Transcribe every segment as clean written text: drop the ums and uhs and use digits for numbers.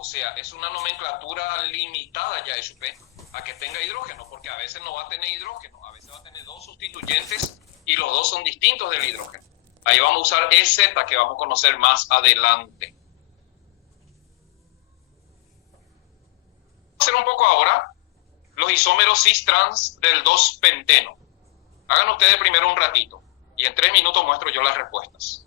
O sea, es una nomenclatura limitada ya SUP a que tenga hidrógeno, porque a veces no va a tener hidrógeno, a veces va a tener dos sustituyentes y los dos son distintos del hidrógeno. Ahí vamos a usar EZ, que vamos a conocer más adelante. Vamos a hacer un poco ahora los isómeros cis-trans del 2-penteno. Hagan ustedes primero un ratito y en 3 minutos muestro yo las respuestas.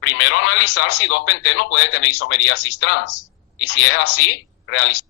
Primero analizar si 2-penteno puede tener isomería cis-trans. Y si es así, realizar.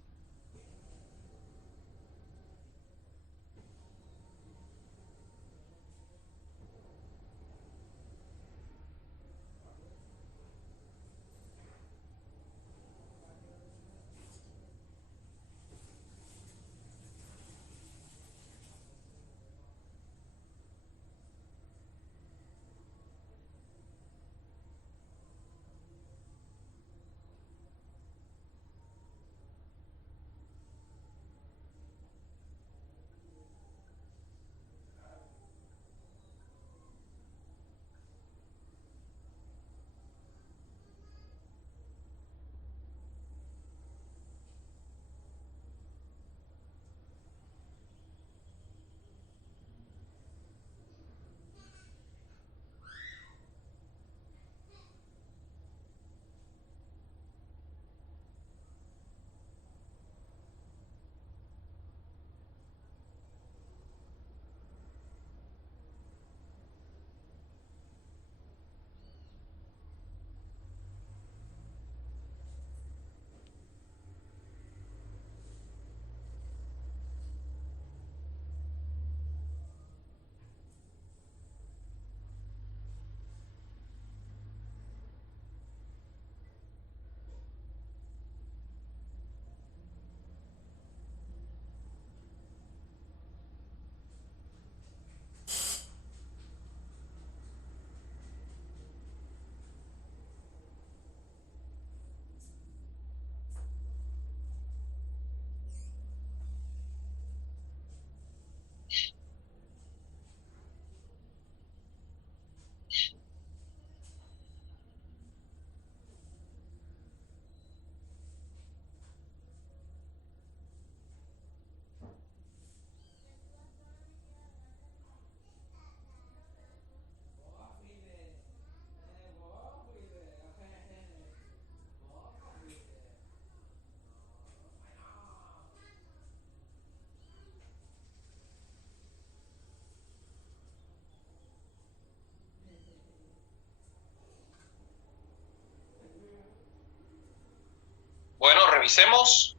Bueno, revisemos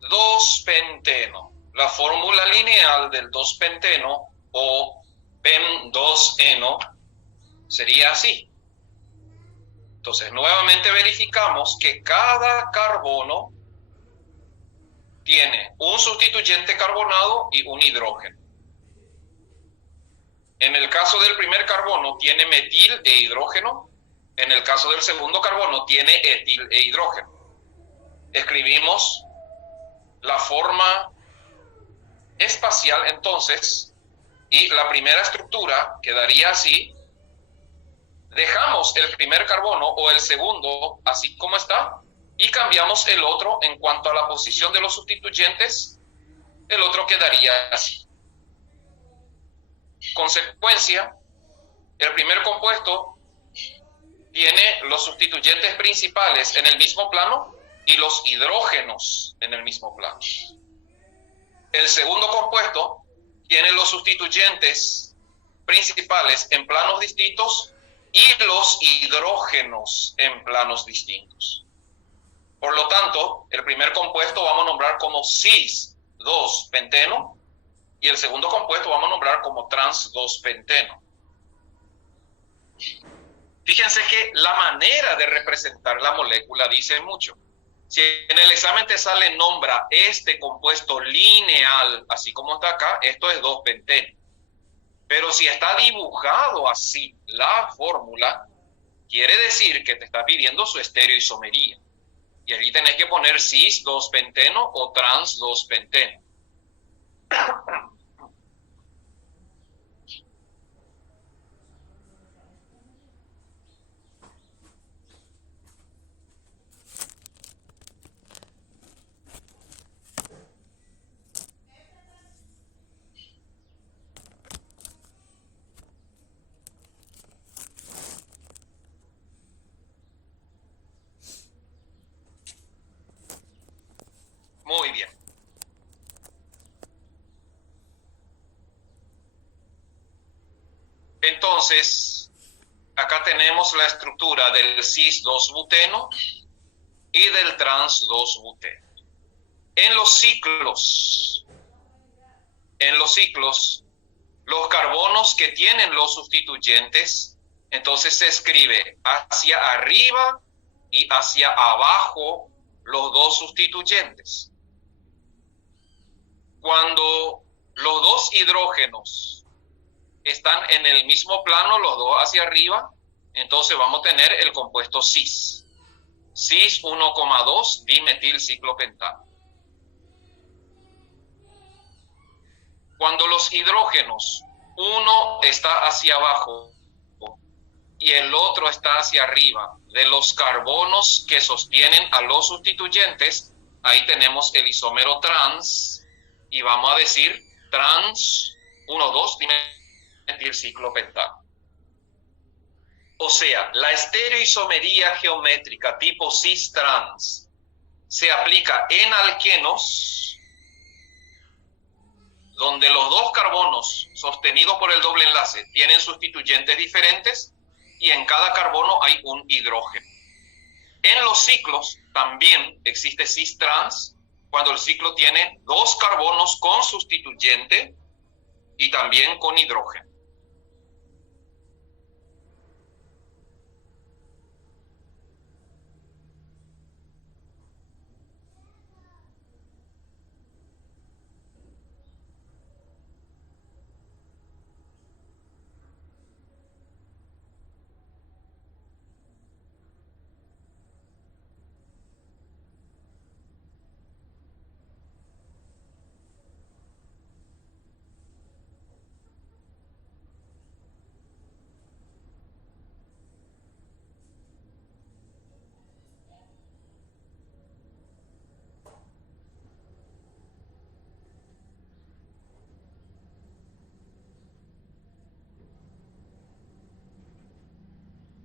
2-penteno. La fórmula lineal del 2-penteno o PEM2-eno sería así. Entonces, nuevamente verificamos que cada carbono tiene un sustituyente carbonado y un hidrógeno. En el caso del primer carbono tiene metil e hidrógeno. En el caso del segundo carbono tiene etil e hidrógeno. Escribimos la forma espacial entonces y la primera estructura quedaría así. Dejamos el primer carbono o el segundo así como está y cambiamos el otro en cuanto a la posición de los sustituyentes. El otro quedaría así. Consecuencia, el primer compuesto tiene los sustituyentes principales en el mismo plano y los hidrógenos en el mismo plano. El segundo compuesto tiene los sustituyentes principales en planos distintos y los hidrógenos en planos distintos. Por lo tanto, el primer compuesto vamos a nombrar como cis-2-penteno y el segundo compuesto vamos a nombrar como trans-2-penteno. Fíjense que la manera de representar la molécula dice mucho. Si en el examen te sale nombra este compuesto lineal, así como está acá, esto es 2-penteno. Pero si está dibujado así la fórmula, quiere decir que te está pidiendo su estereoisomería. Y allí tenés que poner cis-2-penteno o trans-2-penteno. Entonces, acá tenemos la estructura del cis-2-buteno y del trans-2-buteno. En los ciclos, los carbonos que tienen los sustituyentes, entonces se escribe hacia arriba y hacia abajo los dos sustituyentes. Cuando los dos hidrógenos están en el mismo plano, los dos hacia arriba, entonces vamos a tener el compuesto cis. Cis 1,2 dimetilciclopentano. Cuando los hidrógenos, uno está hacia abajo y el otro está hacia arriba de los carbonos que sostienen a los sustituyentes, ahí tenemos el isómero trans y vamos a decir trans 1,2 dimetilciclopentano. O sea, la estereoisomería geométrica tipo cis-trans se aplica en alquenos donde los dos carbonos sostenidos por el doble enlace tienen sustituyentes diferentes y en cada carbono hay un hidrógeno. En los ciclos también existe cis-trans cuando el ciclo tiene dos carbonos con sustituyente y también con hidrógeno.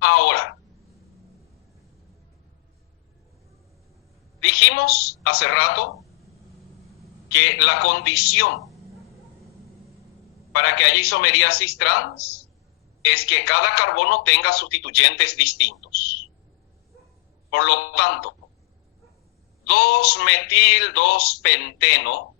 Ahora, dijimos hace rato que la condición para que haya isomería cis-trans es que cada carbono tenga sustituyentes distintos. Por lo tanto, 2-metil-2-penteno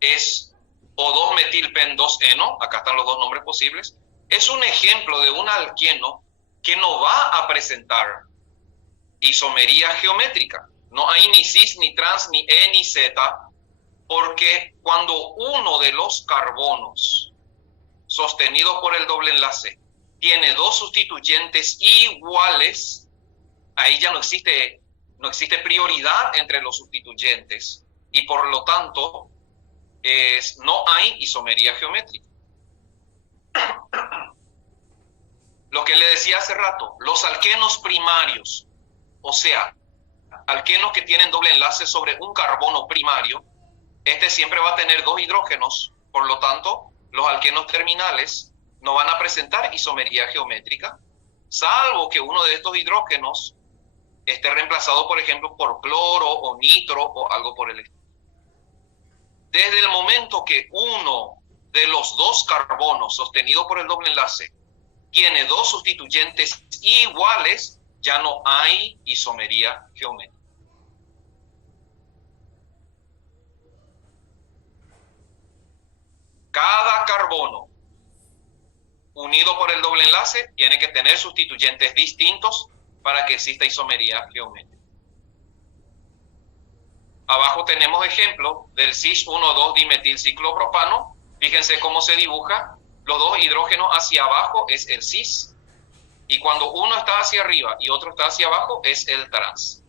es, o 2-metil-pen-2-eno, acá están los dos nombres posibles, es un ejemplo de un alqueno que no va a presentar isomería geométrica. No hay ni cis, ni trans, ni E, ni Z, porque cuando uno de los carbonos sostenidos por el doble enlace tiene dos sustituyentes iguales, ahí ya no existe prioridad entre los sustituyentes y por lo tanto no hay isomería geométrica. Lo que le decía hace rato, los alquenos primarios, o sea, alquenos que tienen doble enlace sobre un carbono primario, este siempre va a tener dos hidrógenos, por lo tanto, los alquenos terminales no van a presentar isomería geométrica, salvo que uno de estos hidrógenos esté reemplazado, por ejemplo, por cloro o nitro o algo por el estilo. Desde el momento que uno de los dos carbonos sostenido por el doble enlace tiene dos sustituyentes iguales, ya no hay isomería geométrica. Cada carbono unido por el doble enlace tiene que tener sustituyentes distintos para que exista isomería geométrica. Abajo tenemos ejemplo del cis 1,2 dimetilciclopropano. Fíjense cómo se dibuja. Los dos hidrógenos hacia abajo es el cis. Y cuando uno está hacia arriba y otro está hacia abajo es el trans.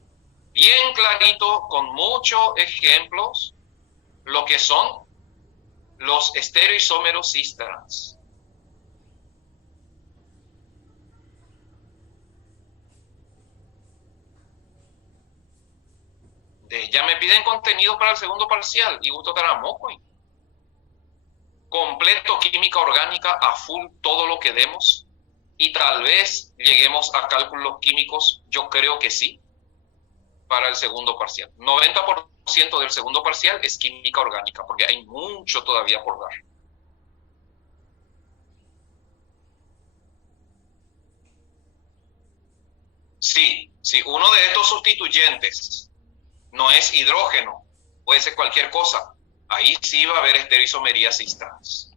Bien clarito, con muchos ejemplos, lo que son los estereoisómeros cis-trans. Ya me piden contenido para el segundo parcial y gusto caramoco. Completo química orgánica a full todo lo que demos y tal vez lleguemos a cálculos químicos, yo creo que sí, para el segundo parcial. 90% del segundo parcial es química orgánica porque hay mucho todavía por dar. Sí, si uno de estos sustituyentes no es hidrógeno, puede ser cualquier cosa, ahí sí va a haber estereoisomería cis trans.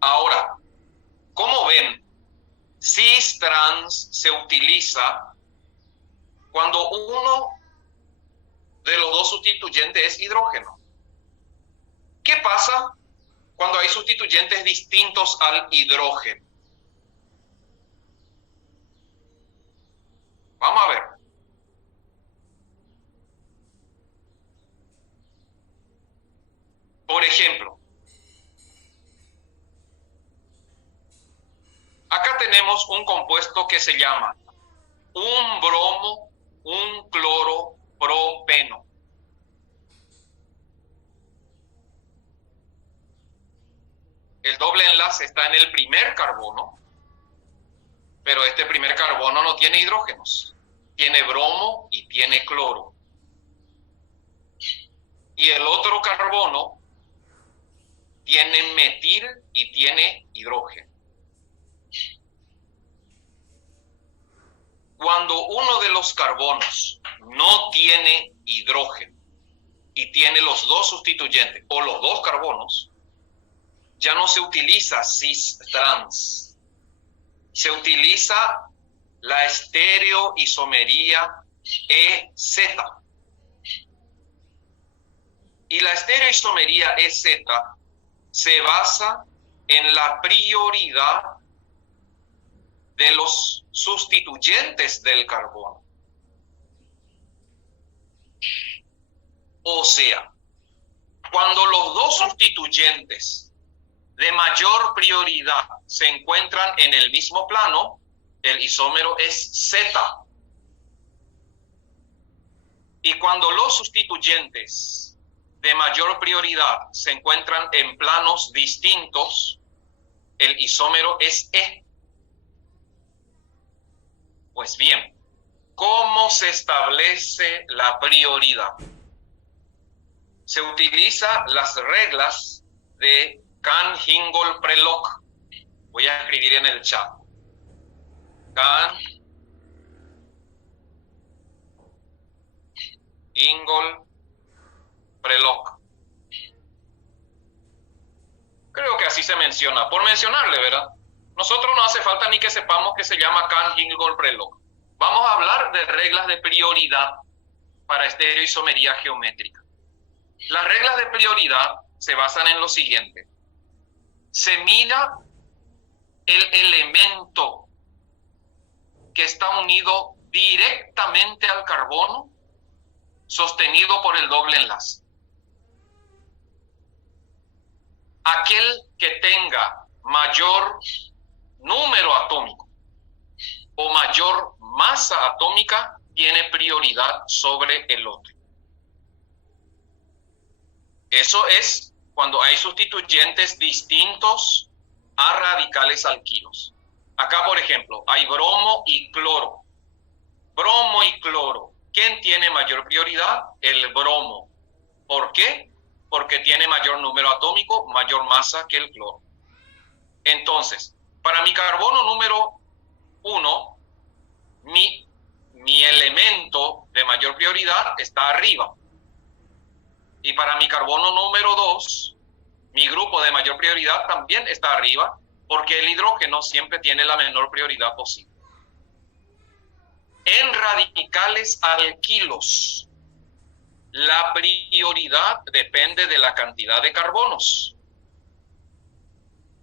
Ahora, como ven, cis trans se utiliza cuando uno de los dos sustituyentes es hidrógeno. ¿Qué pasa cuando hay sustituyentes distintos al hidrógeno? Vamos a ver. Por ejemplo, acá tenemos un compuesto que se llama un bromo, un cloro, propeno. El doble enlace está en el primer carbono, pero este primer carbono no tiene hidrógenos. Tiene bromo y tiene cloro. Y el otro carbono tiene metil y tiene hidrógeno. Cuando uno de los carbonos no tiene hidrógeno y tiene los dos sustituyentes o los dos carbonos, ya no se utiliza cis trans. Se utiliza la estereoisomería EZ. Y la estereoisomería EZ se basa en la prioridad de los sustituyentes del carbono. O sea, cuando los dos sustituyentes de mayor prioridad se encuentran en el mismo plano, el isómero es Z. Y cuando los sustituyentes de mayor prioridad se encuentran en planos distintos, el isómero es E. Pues bien, ¿cómo se establece la prioridad? Se utilizan las reglas de Cahn-Hingold-Prelog. Voy a escribir en el chat. Cahn-Hingold-Prelog. Creo que así se menciona, por mencionarle, ¿verdad? Nosotros no hace falta ni que sepamos que se llama Cahn-Hingold-Prelog. Vamos a hablar de reglas de prioridad para estereoisomería geométrica. Las reglas de prioridad se basan en lo siguiente. Se mira el elemento que está unido directamente al carbono, sostenido por el doble enlace. Aquel que tenga mayor número atómico o mayor masa atómica tiene prioridad sobre el otro. Eso es cuando hay sustituyentes distintos a radicales alquilos. Acá, por ejemplo, hay bromo y cloro. Bromo y cloro. ¿Quién tiene mayor prioridad? El bromo. ¿Por qué? Porque tiene mayor número atómico, mayor masa que el cloro. Entonces, para mi carbono número 1, mi elemento de mayor prioridad está arriba. Y para mi carbono número 2, mi grupo de mayor prioridad también está arriba, porque el hidrógeno siempre tiene la menor prioridad posible. En radicales alquilos, la prioridad depende de la cantidad de carbonos.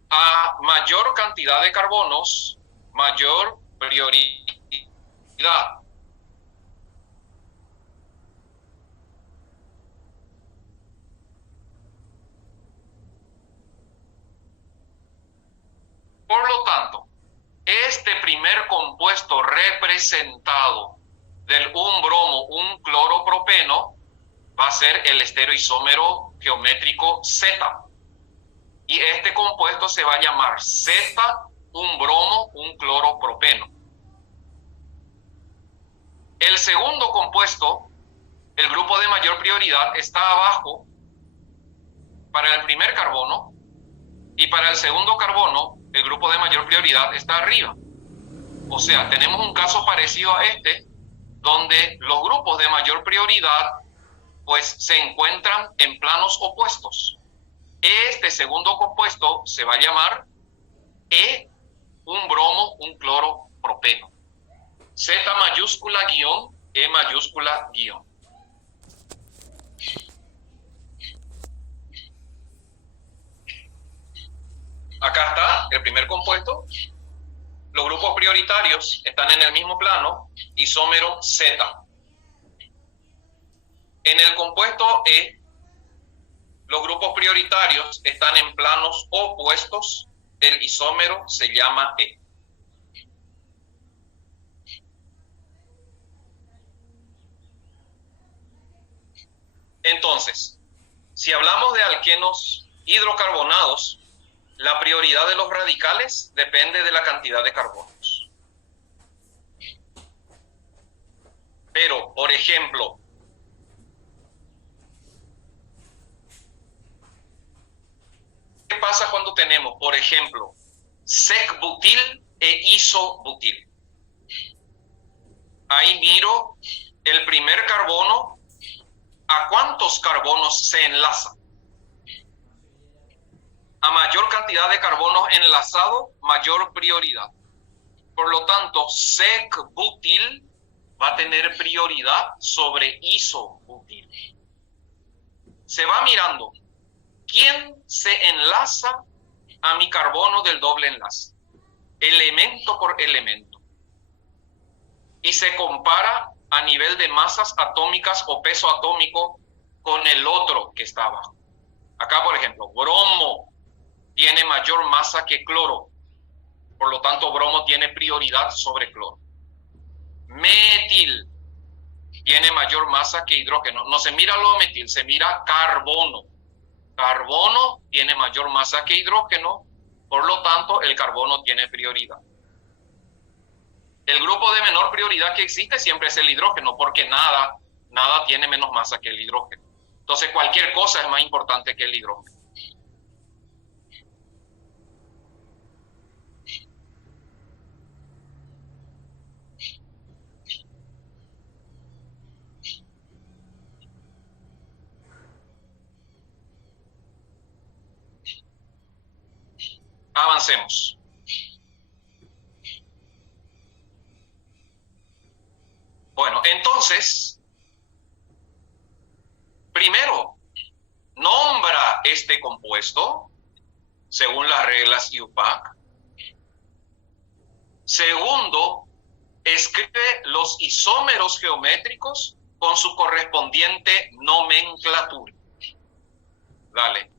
A mayor cantidad de carbonos, mayor prioridad. Por lo tanto, este primer compuesto representado del un bromo, un cloropropeno, va a ser el estereoisómero geométrico Z. Y este compuesto se va a llamar Z, un bromo, un cloropropeno. segundo compuesto, el grupo de mayor prioridad está abajo para el primer carbono y para el segundo carbono, el grupo de mayor prioridad está arriba. O sea, tenemos un caso parecido a este, donde los grupos de mayor prioridad pues se encuentran en planos opuestos. Este segundo compuesto se va a llamar E, un bromo, un cloro, propeno. Z mayúscula guión, E mayúscula guión. Acá está el primer compuesto. Los grupos prioritarios están en el mismo plano, isómero Z. En el compuesto E, los grupos prioritarios están en planos opuestos, el isómero se llama E. Entonces, si hablamos de alquenos hidrocarbonados, la prioridad de los radicales depende de la cantidad de carbonos. Pero, por ejemplo, ¿qué pasa cuando tenemos, por ejemplo, sec-butil e isobutil? Ahí miro el primer carbono, ¿a cuántos carbonos se enlaza? A mayor cantidad de carbonos enlazados, mayor prioridad. Por lo tanto, sec-butil va a tener prioridad sobre isobutil. Se va mirando quién se enlaza a mi carbono del doble enlace, elemento por elemento, y se compara a nivel de masas atómicas o peso atómico con el otro que está abajo. Acá, por ejemplo, bromo tiene mayor masa que cloro, por lo tanto bromo tiene prioridad sobre cloro. Metil tiene mayor masa que hidrógeno. No se mira lo metil, se mira carbono. Carbono tiene mayor masa que hidrógeno, por lo tanto el carbono tiene prioridad. El grupo de menor prioridad que existe siempre es el hidrógeno, porque nada tiene menos masa que el hidrógeno. Entonces cualquier cosa es más importante que el hidrógeno. Avancemos. Bueno, entonces, primero, nombra este compuesto según las reglas IUPAC. Segundo, escribe los isómeros geométricos con su correspondiente nomenclatura. Dale.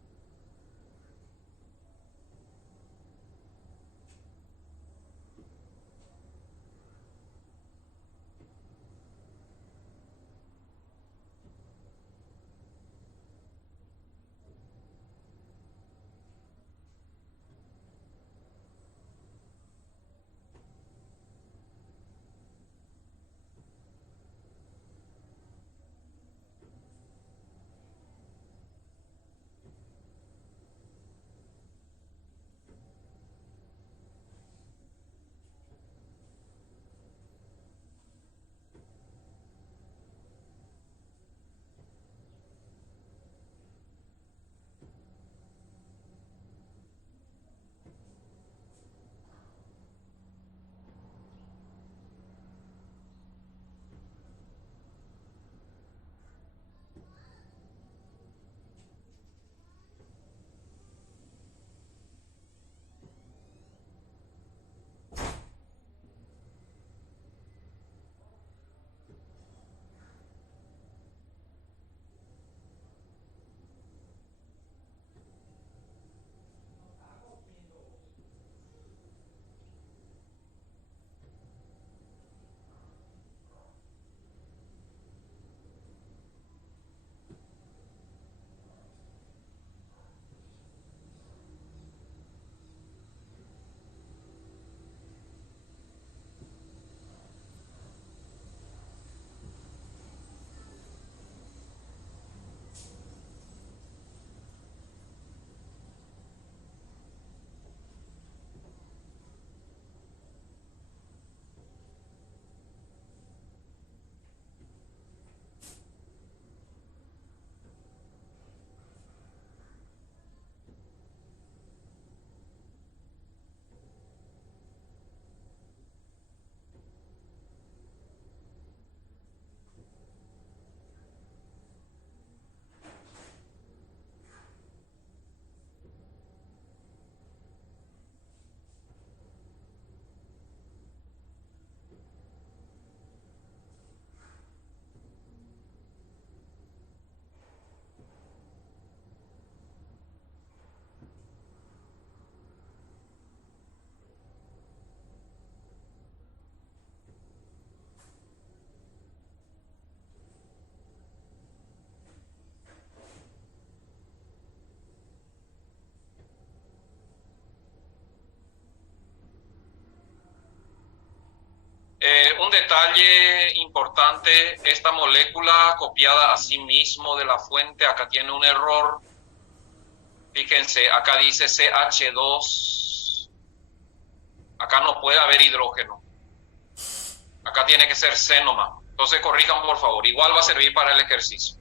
detalle importante, esta molécula copiada a sí mismo de la fuente, acá tiene un error. Fíjense, acá dice CH2. Acá no puede haber hidrógeno. Acá tiene que ser C nomás. Entonces corrijan por favor. Igual va a servir para el ejercicio.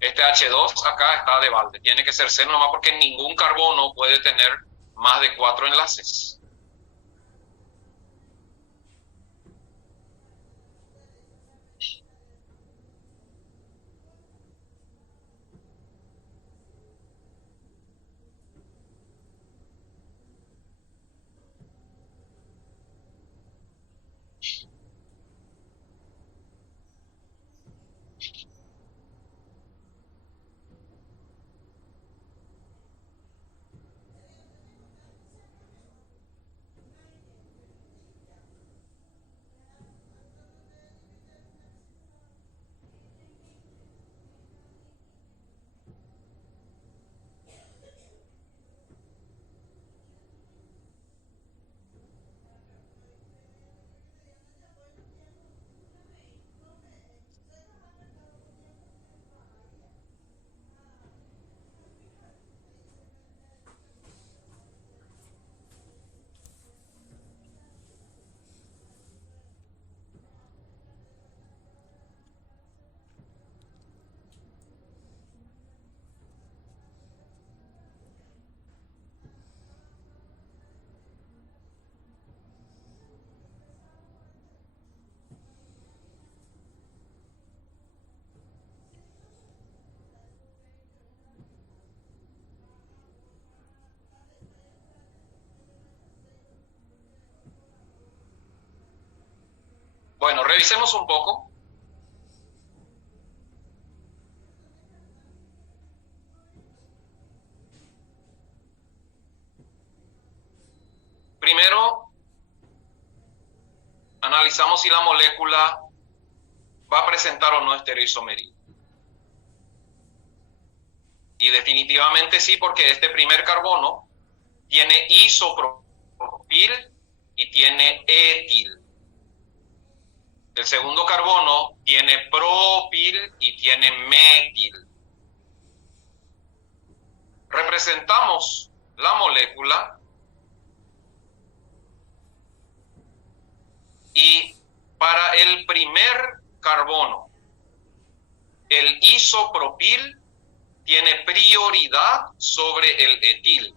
Este H2 acá está de balde. Tiene que ser C nomás porque ningún carbono puede tener más de 4 enlaces. Bueno, revisemos un poco. Primero, analizamos si la molécula va a presentar o no estereoisomería. Y definitivamente sí, porque este primer carbono tiene isopropil y tiene etil. El segundo carbono tiene propil y tiene metil. Representamos la molécula y para el primer carbono, el isopropil tiene prioridad sobre el etil,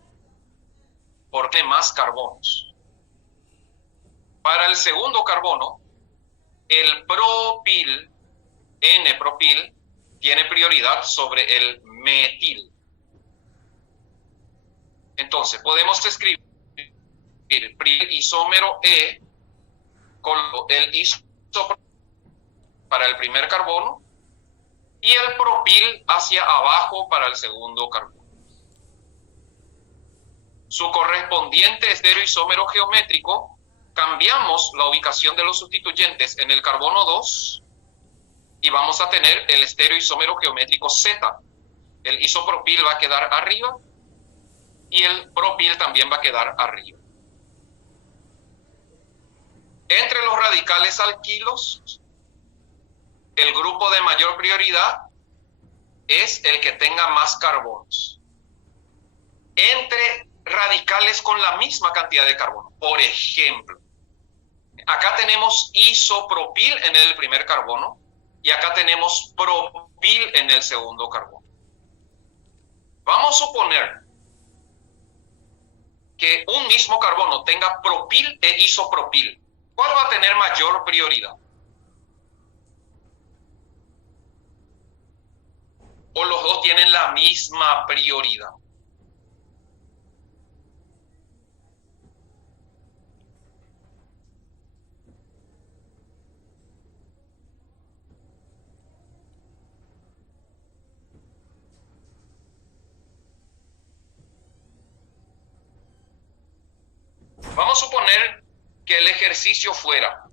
porque tiene más carbonos. Para el segundo carbono, el propil, N-propil, tiene prioridad sobre el metil. Entonces, podemos escribir el isómero E con el isopropil para el primer carbono y el propil hacia abajo para el segundo carbono. Su correspondiente estereoisómero geométrico, cambiamos la ubicación de los sustituyentes en el carbono 2 y vamos a tener el estereoisómero geométrico Z. El isopropil va a quedar arriba y el propil también va a quedar arriba. Entre los radicales alquilos, el grupo de mayor prioridad es el que tenga más carbonos. Entre radicales con la misma cantidad de carbono, por ejemplo, acá tenemos isopropil en el primer carbono y acá tenemos propil en el segundo carbono. Vamos a suponer que un mismo carbono tenga propil e isopropil. ¿Cuál va a tener mayor prioridad? ¿O los dos tienen la misma prioridad? Vamos a suponer que el ejercicio fuera: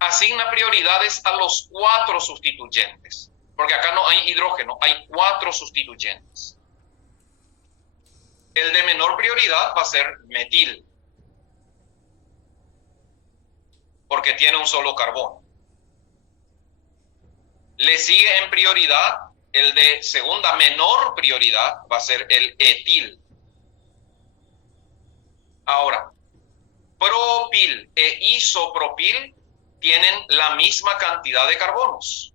asigna prioridades a los 4 sustituyentes, porque acá no hay hidrógeno, hay 4 sustituyentes. El de menor prioridad va a ser metil. porque tiene un solo carbono. Le sigue en prioridad el de segunda menor prioridad, va a ser el etil. Ahora, propil e isopropil tienen la misma cantidad de carbonos,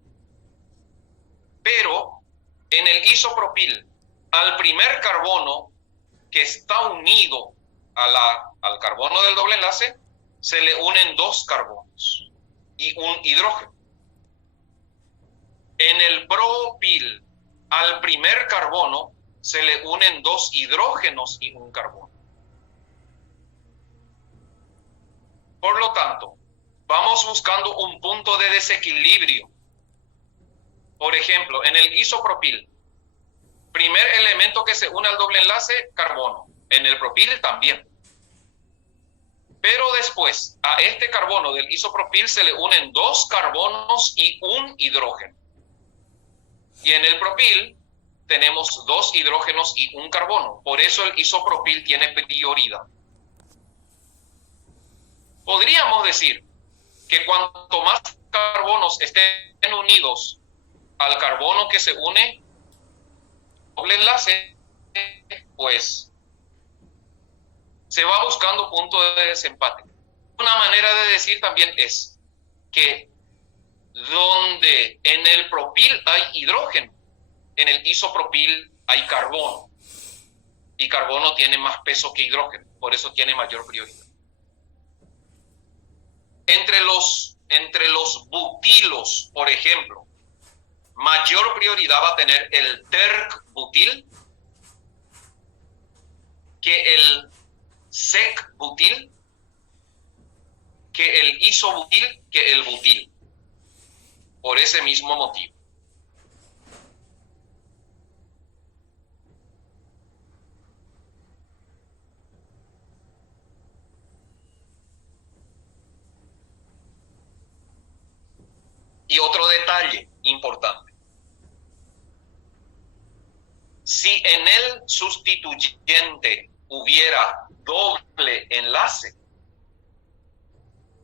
pero en el isopropil, al primer carbono que está unido al carbono del doble enlace, se le unen dos carbonos y un hidrógeno. En el propil, al primer carbono, se le unen dos hidrógenos y un carbono. Por lo tanto, vamos buscando un punto de desequilibrio. Por ejemplo, en el isopropil, primer elemento que se une al doble enlace, carbono. En el propil también. Pero después, a este carbono del isopropil se le unen dos carbonos y un hidrógeno. Y en el propil tenemos dos hidrógenos y un carbono. Por eso el isopropil tiene prioridad. Podríamos decir que cuanto más carbonos estén unidos al carbono que se une doble enlace, pues se va buscando punto de desempate. Una manera de decir también es que donde en el propil hay hidrógeno, en el isopropil hay carbono. Y carbono tiene más peso que hidrógeno, por eso tiene mayor prioridad. Entre los butilos, por ejemplo, mayor prioridad va a tener el terc-butil que el sec-butil, que el isobutil, que el butil. Por ese mismo motivo. Y otro detalle importante. Si en el sustituyente hubiera doble enlace,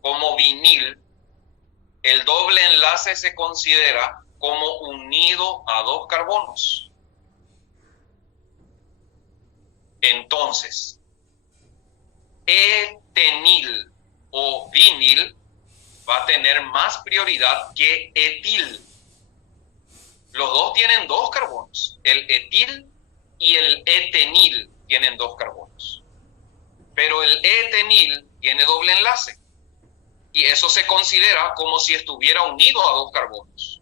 como vinil, el doble enlace se considera como unido a dos carbonos. Entonces, etenil o vinil va a tener más prioridad que etil. Los dos tienen dos carbonos. El etil y el etenil tienen dos carbonos. Pero el etenil tiene doble enlace. Y eso se considera como si estuviera unido a dos carbonos.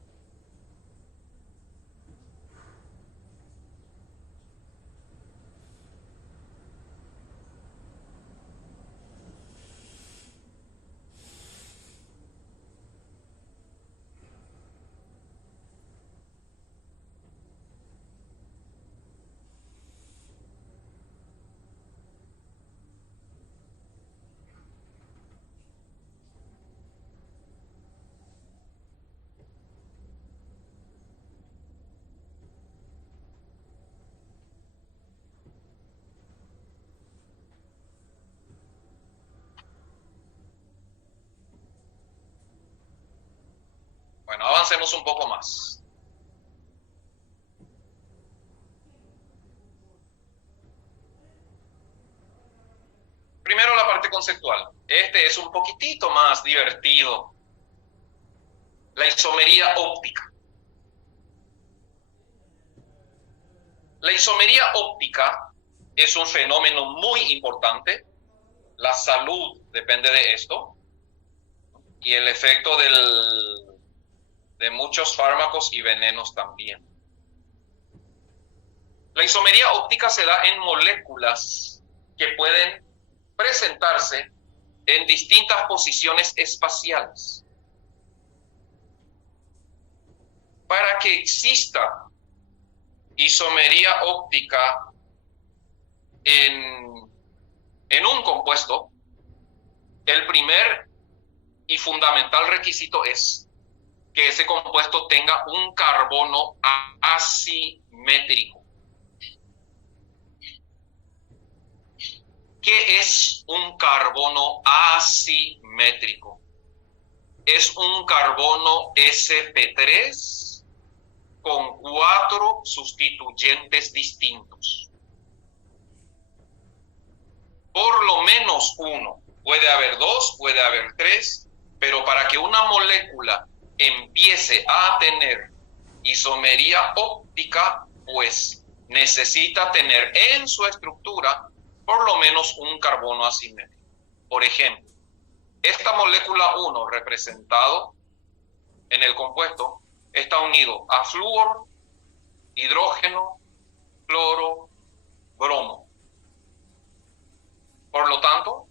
Bueno, avancemos un poco más. Primero la parte conceptual. Este es un poquitito más divertido. La isomería óptica. La isomería óptica es un fenómeno muy importante. La salud depende de esto. Y el efecto de muchos fármacos y venenos también. La isomería óptica se da en moléculas que pueden presentarse en distintas posiciones espaciales. Para que exista isomería óptica en un compuesto, el primer y fundamental requisito es que ese compuesto tenga un carbono asimétrico. ¿Qué es un carbono asimétrico? es un carbono sp3 con 4 sustituyentes distintos. Por lo menos uno. Puede haber 2, puede haber 3, pero para que una molécula empiece a tener isomería óptica, pues necesita tener en su estructura por lo menos un carbono asimétrico. Por ejemplo, esta molécula 1 representado en el compuesto está unido a flúor, hidrógeno, cloro, bromo. Por lo tanto,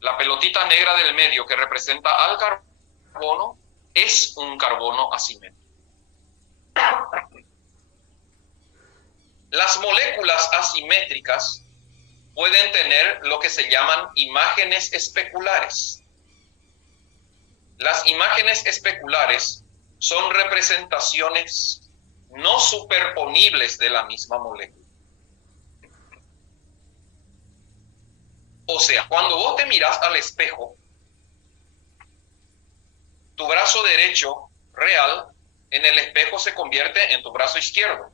la pelotita negra del medio que representa al carbono es un carbono asimétrico. Las moléculas asimétricas pueden tener lo que se llaman imágenes especulares. Las imágenes especulares son representaciones no superponibles de la misma molécula. O sea, cuando vos te miras al espejo, tu brazo derecho real en el espejo se convierte en tu brazo izquierdo.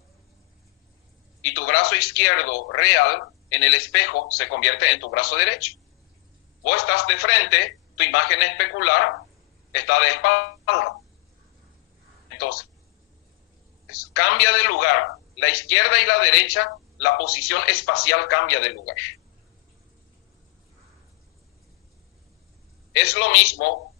Y tu brazo izquierdo real en el espejo se convierte en tu brazo derecho. Vos estás de frente, tu imagen especular está de espalda. Entonces, cambia de lugar. La izquierda y la derecha, la posición espacial cambia de lugar. Es lo mismo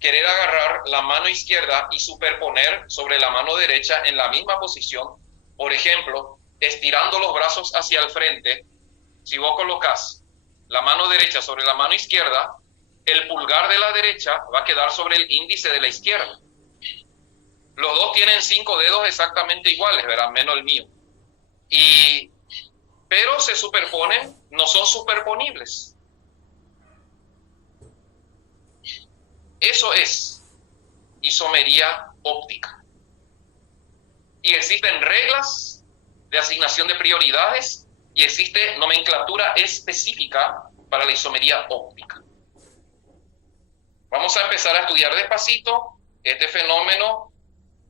querer agarrar la mano izquierda y superponer sobre la mano derecha en la misma posición. Por ejemplo, estirando los brazos hacia el frente, si vos colocas la mano derecha sobre la mano izquierda, el pulgar de la derecha va a quedar sobre el índice de la izquierda. Los dos tienen 5 dedos exactamente iguales, ¿verdad? Menos el mío. Pero se superponen, no son superponibles. Eso es isomería óptica. Y existen reglas de asignación de prioridades y existe nomenclatura específica para la isomería óptica. Vamos a empezar a estudiar despacito este fenómeno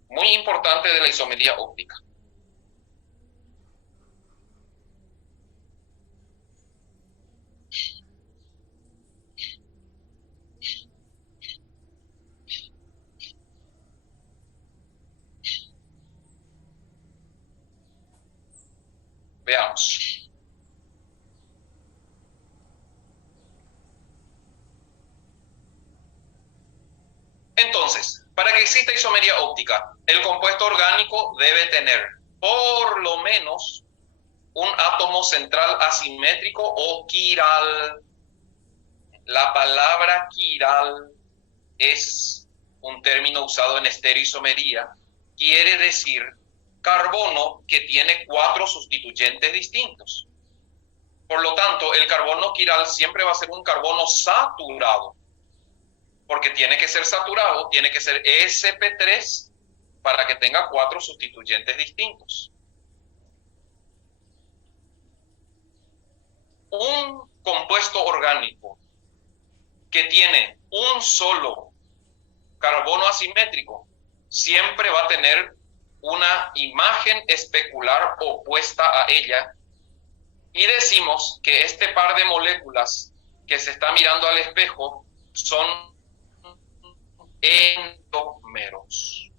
muy importante de la isomería óptica. Veamos. Entonces, para que exista isomería óptica, el compuesto orgánico debe tener por lo menos un átomo central asimétrico o quiral. La palabra quiral es un término usado en estereoisomería. Quiere decir carbono que tiene 4 sustituyentes distintos. Por lo tanto, el carbono quiral siempre va a ser un carbono saturado, porque tiene que ser saturado, tiene que ser sp3 para que tenga 4 sustituyentes distintos. Un compuesto orgánico que tiene un solo carbono asimétrico siempre va a tener una imagen especular opuesta a ella, y decimos que este par de moléculas que se está mirando al espejo son enantiómeros.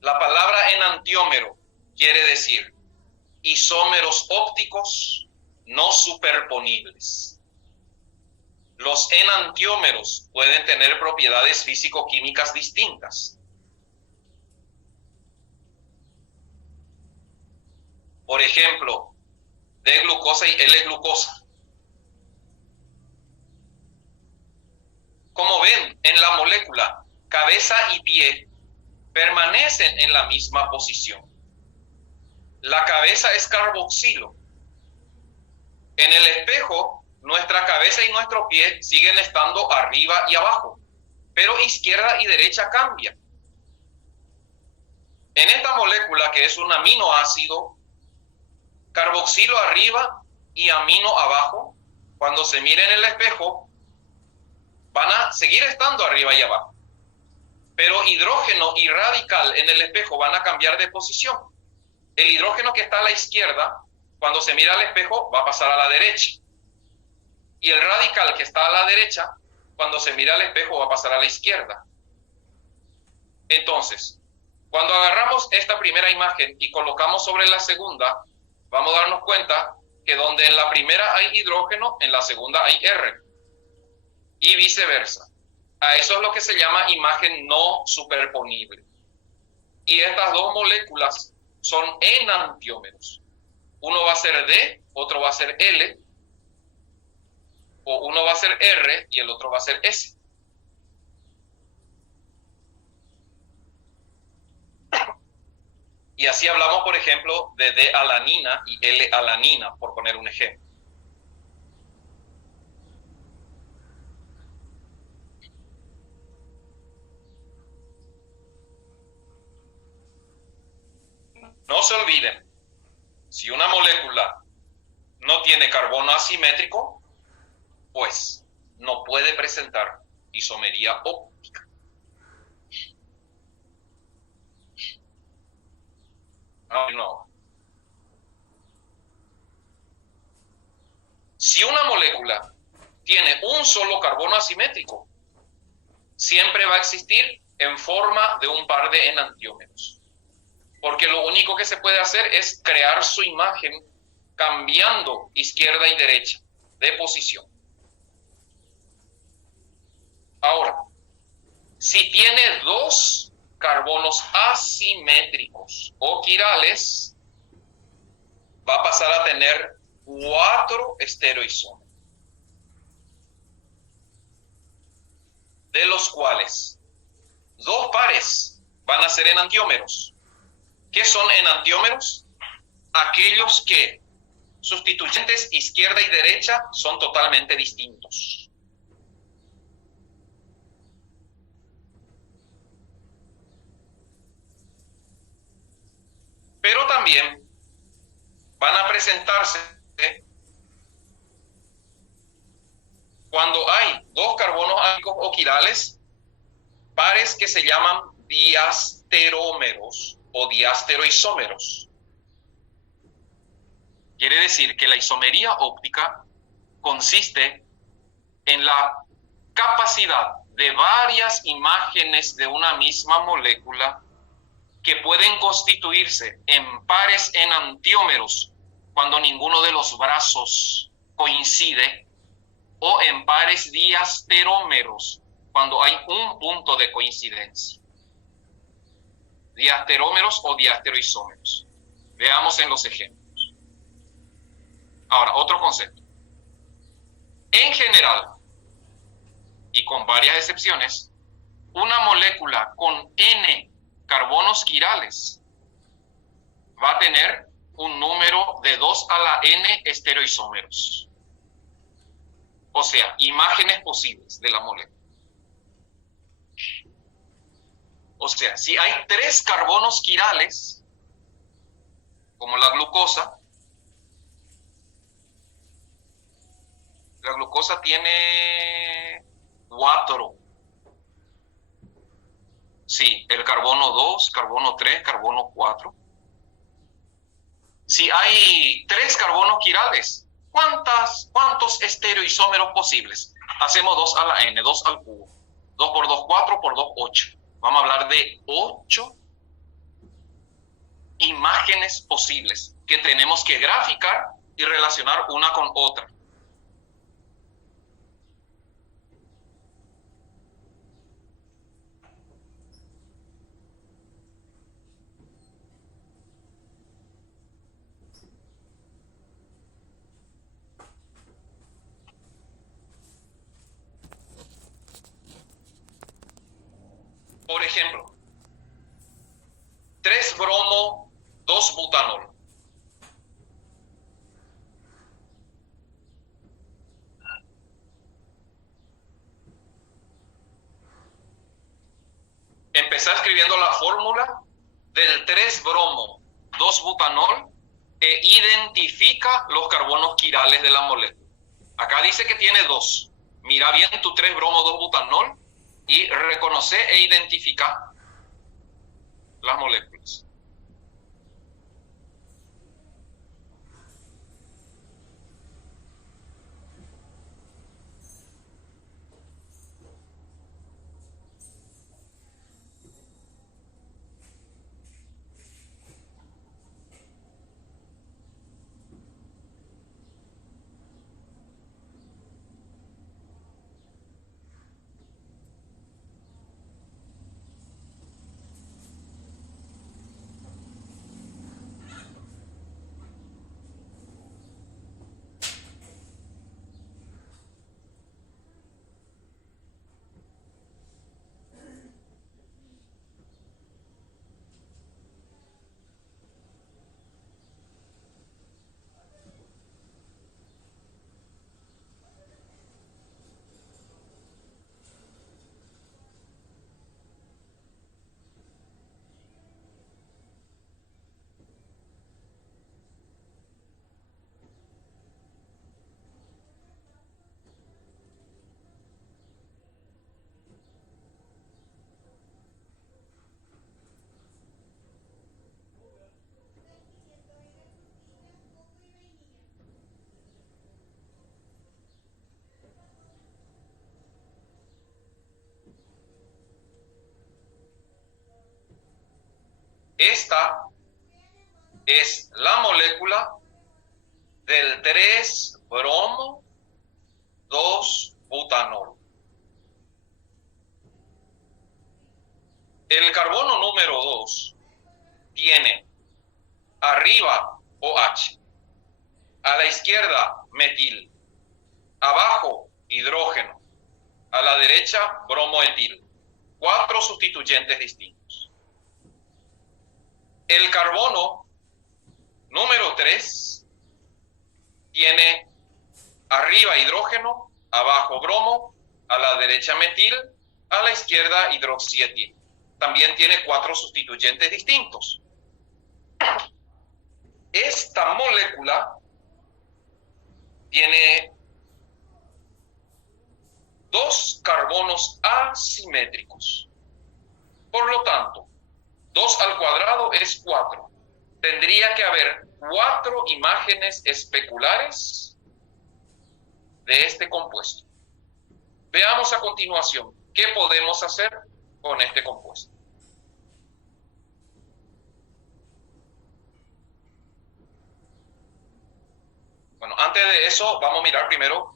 La palabra enantiómero quiere decir isómeros ópticos no superponibles. Los enantiómeros pueden tener propiedades físico-químicas distintas. Por ejemplo, D-glucosa y L-glucosa. Como ven, en la molécula, cabeza y pie permanecen en la misma posición. La cabeza es carboxilo. En el espejo, nuestra cabeza y nuestro pie siguen estando arriba y abajo, pero izquierda y derecha cambian. En esta molécula, que es un aminoácido, carboxilo arriba y amino abajo, cuando se miren en el espejo, van a seguir estando arriba y abajo. Pero hidrógeno y radical en el espejo van a cambiar de posición. El hidrógeno que está a la izquierda, cuando se mira al espejo, va a pasar a la derecha. Y el radical que está a la derecha, cuando se mira al espejo, va a pasar a la izquierda. Entonces, cuando agarramos esta primera imagen y colocamos sobre la segunda, vamos a darnos cuenta que donde en la primera hay hidrógeno, en la segunda hay R. Y viceversa. A eso es lo que se llama imagen no superponible. Y estas dos moléculas son enantiómeros. Uno va a ser D, otro va a ser L, o uno va a ser R y el otro va a ser S. Y así hablamos, por ejemplo, de D-alanina y L-alanina, por poner un ejemplo. No se olviden, si una molécula no tiene carbono asimétrico, pues no puede presentar isomería óptica. No. Si una molécula tiene un solo carbono asimétrico, siempre va a existir en forma de un par de enantiómeros. Porque lo único que se puede hacer es crear su imagen cambiando izquierda y derecha de posición. Ahora, si tiene dos carbonos asimétricos o quirales, va a pasar a tener 4 estereoisómeros, de los cuales 2 pares van a ser enantiómeros. ¿Qué son enantiómeros? Aquellos que sustituyentes izquierda y derecha son totalmente distintos. Pero también van a presentarse cuando hay 2 carbonos átomicos o quirales, pares que se llaman diasterómeros o diasteroisómeros. Quiere decir que la isomería óptica consiste en la capacidad de varias imágenes de una misma molécula que pueden constituirse en pares enantiómeros cuando ninguno de los brazos coincide, o en pares diasterómeros cuando hay un punto de coincidencia. Diasterómeros o diasteroisómeros. Veamos en los ejemplos. Ahora, otro concepto. En general, y con varias excepciones, una molécula con N carbonos quirales va a tener un número de 2 a la N estereoisómeros. O sea, imágenes posibles de la molécula. O sea, si hay 3 carbonos quirales, como la glucosa tiene 4. Sí, el carbono 2, carbono 3, carbono 4. Si hay 3 carbonos quirales, ¿cuántos estereoisómeros posibles? Hacemos 2 a la N, 2 al cubo. 2 por 2, 4, por 2, 8. Vamos a hablar de 8 imágenes posibles que tenemos que graficar y relacionar una con otra. Por ejemplo, 3-bromo, 2-butanol. Empezar escribiendo la fórmula del 3-bromo, 2-butanol e identifica los carbonos quirales de la molécula. Acá dice que tiene 2. Mira bien tu 3-bromo-2-butanol y reconoce e identifica las moléculas. Esta es la molécula del 3-bromo-2-butanol. El carbono número 2 tiene arriba OH, a la izquierda metil, abajo hidrógeno, a la derecha bromoetil. 4 sustituyentes distintos. El carbono número 3 tiene arriba hidrógeno, abajo bromo, a la derecha metil, a la izquierda hidroxietil. También tiene 4 sustituyentes distintos. Esta molécula tiene 2 carbonos asimétricos. Por lo tanto, 2 al cuadrado es 4. Tendría que haber 4 imágenes especulares de este compuesto. Veamos a continuación qué podemos hacer con este compuesto. Bueno, antes de eso, vamos a mirar primero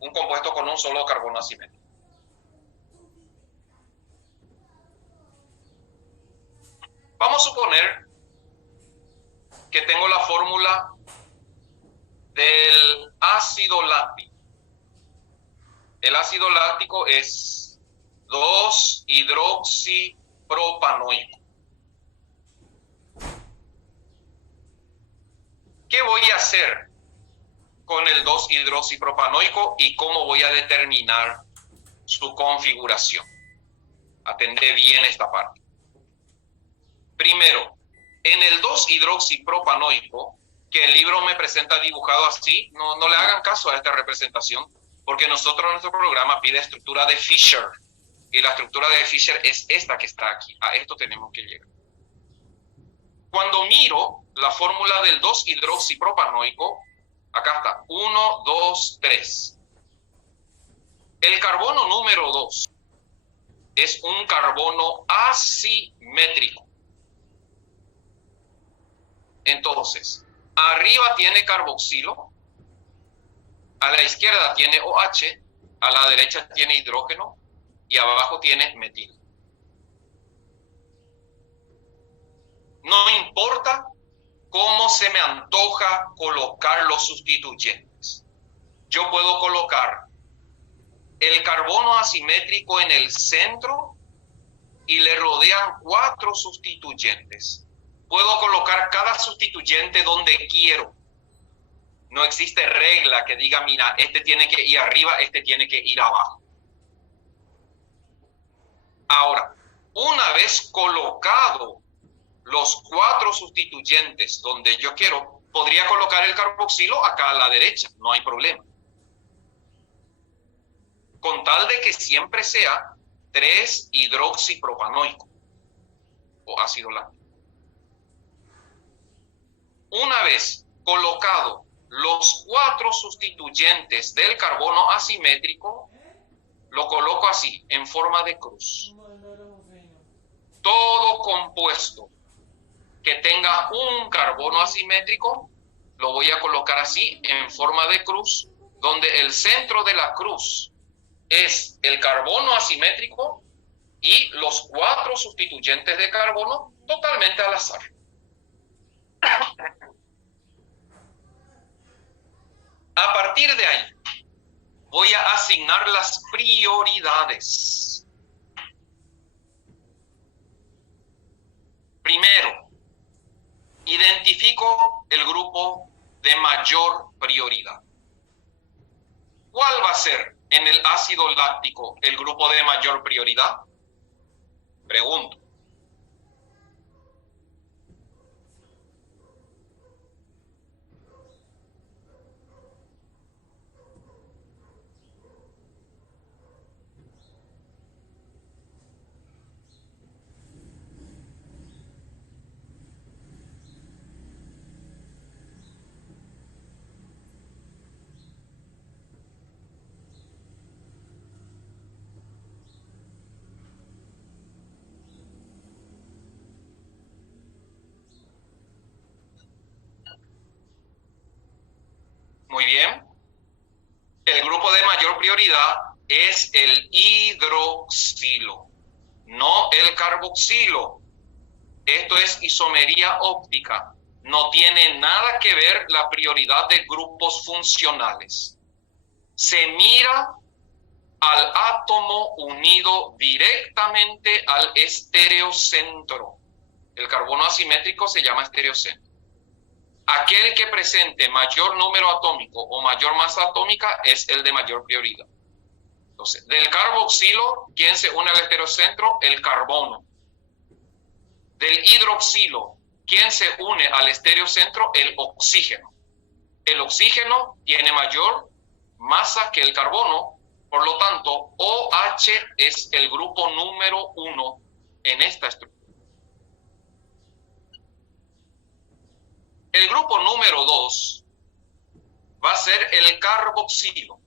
un compuesto con un solo carbono asimétrico. Vamos a suponer que tengo la fórmula del ácido láctico. El ácido láctico es 2-hidroxipropanoico. ¿Qué voy a hacer con el 2-hidroxipropanoico y cómo voy a determinar su configuración? Atendé bien esta parte. Primero, en el 2-hidroxipropanoico, que el libro me presenta dibujado así, no le hagan caso a esta representación, porque nuestro programa pide estructura de Fischer, y la estructura de Fischer es esta que está aquí. A esto tenemos que llegar. Cuando miro la fórmula del 2-hidroxipropanoico, acá está, 1, 2, 3. El carbono número 2 es un carbono asimétrico. Entonces, arriba tiene carboxilo, a la izquierda tiene OH, a la derecha tiene hidrógeno y abajo tiene metil. No importa cómo se me antoja colocar los sustituyentes. Yo puedo colocar el carbono asimétrico en el centro y le rodean 4 sustituyentes. Puedo colocar cada sustituyente donde quiero. No existe regla que diga, mira, este tiene que ir arriba, este tiene que ir abajo. Ahora, una vez colocado los 4 sustituyentes donde yo quiero, podría colocar el carboxilo acá a la derecha, no hay problema. con tal de que siempre sea 3-hidroxipropanoico o ácido láctico. Una vez colocado los 4 sustituyentes del carbono asimétrico, lo coloco así, en forma de cruz. Todo compuesto que tenga un carbono asimétrico, lo voy a colocar así, en forma de cruz, donde el centro de la cruz es el carbono asimétrico y los 4 sustituyentes de carbono totalmente al azar. A partir de ahí, voy a asignar las prioridades. Primero, identifico el grupo de mayor prioridad. ¿Cuál va a ser en el ácido láctico el grupo de mayor prioridad? Pregunto. Muy bien. El grupo de mayor prioridad es el hidroxilo, no el carboxilo. Esto es isomería óptica. No tiene nada que ver la prioridad de grupos funcionales. Se mira al átomo unido directamente al estereocentro. El carbono asimétrico se llama estereocentro. Aquel que presente mayor número atómico o mayor masa atómica es el de mayor prioridad. Entonces, del carboxilo, ¿quién se une al estereocentro? El carbono. Del hidroxilo, ¿quién se une al estereocentro? El oxígeno. El oxígeno tiene mayor masa que el carbono, por lo tanto, OH es el grupo número 1 en esta estructura. El grupo número 2 va a ser el carboxilo.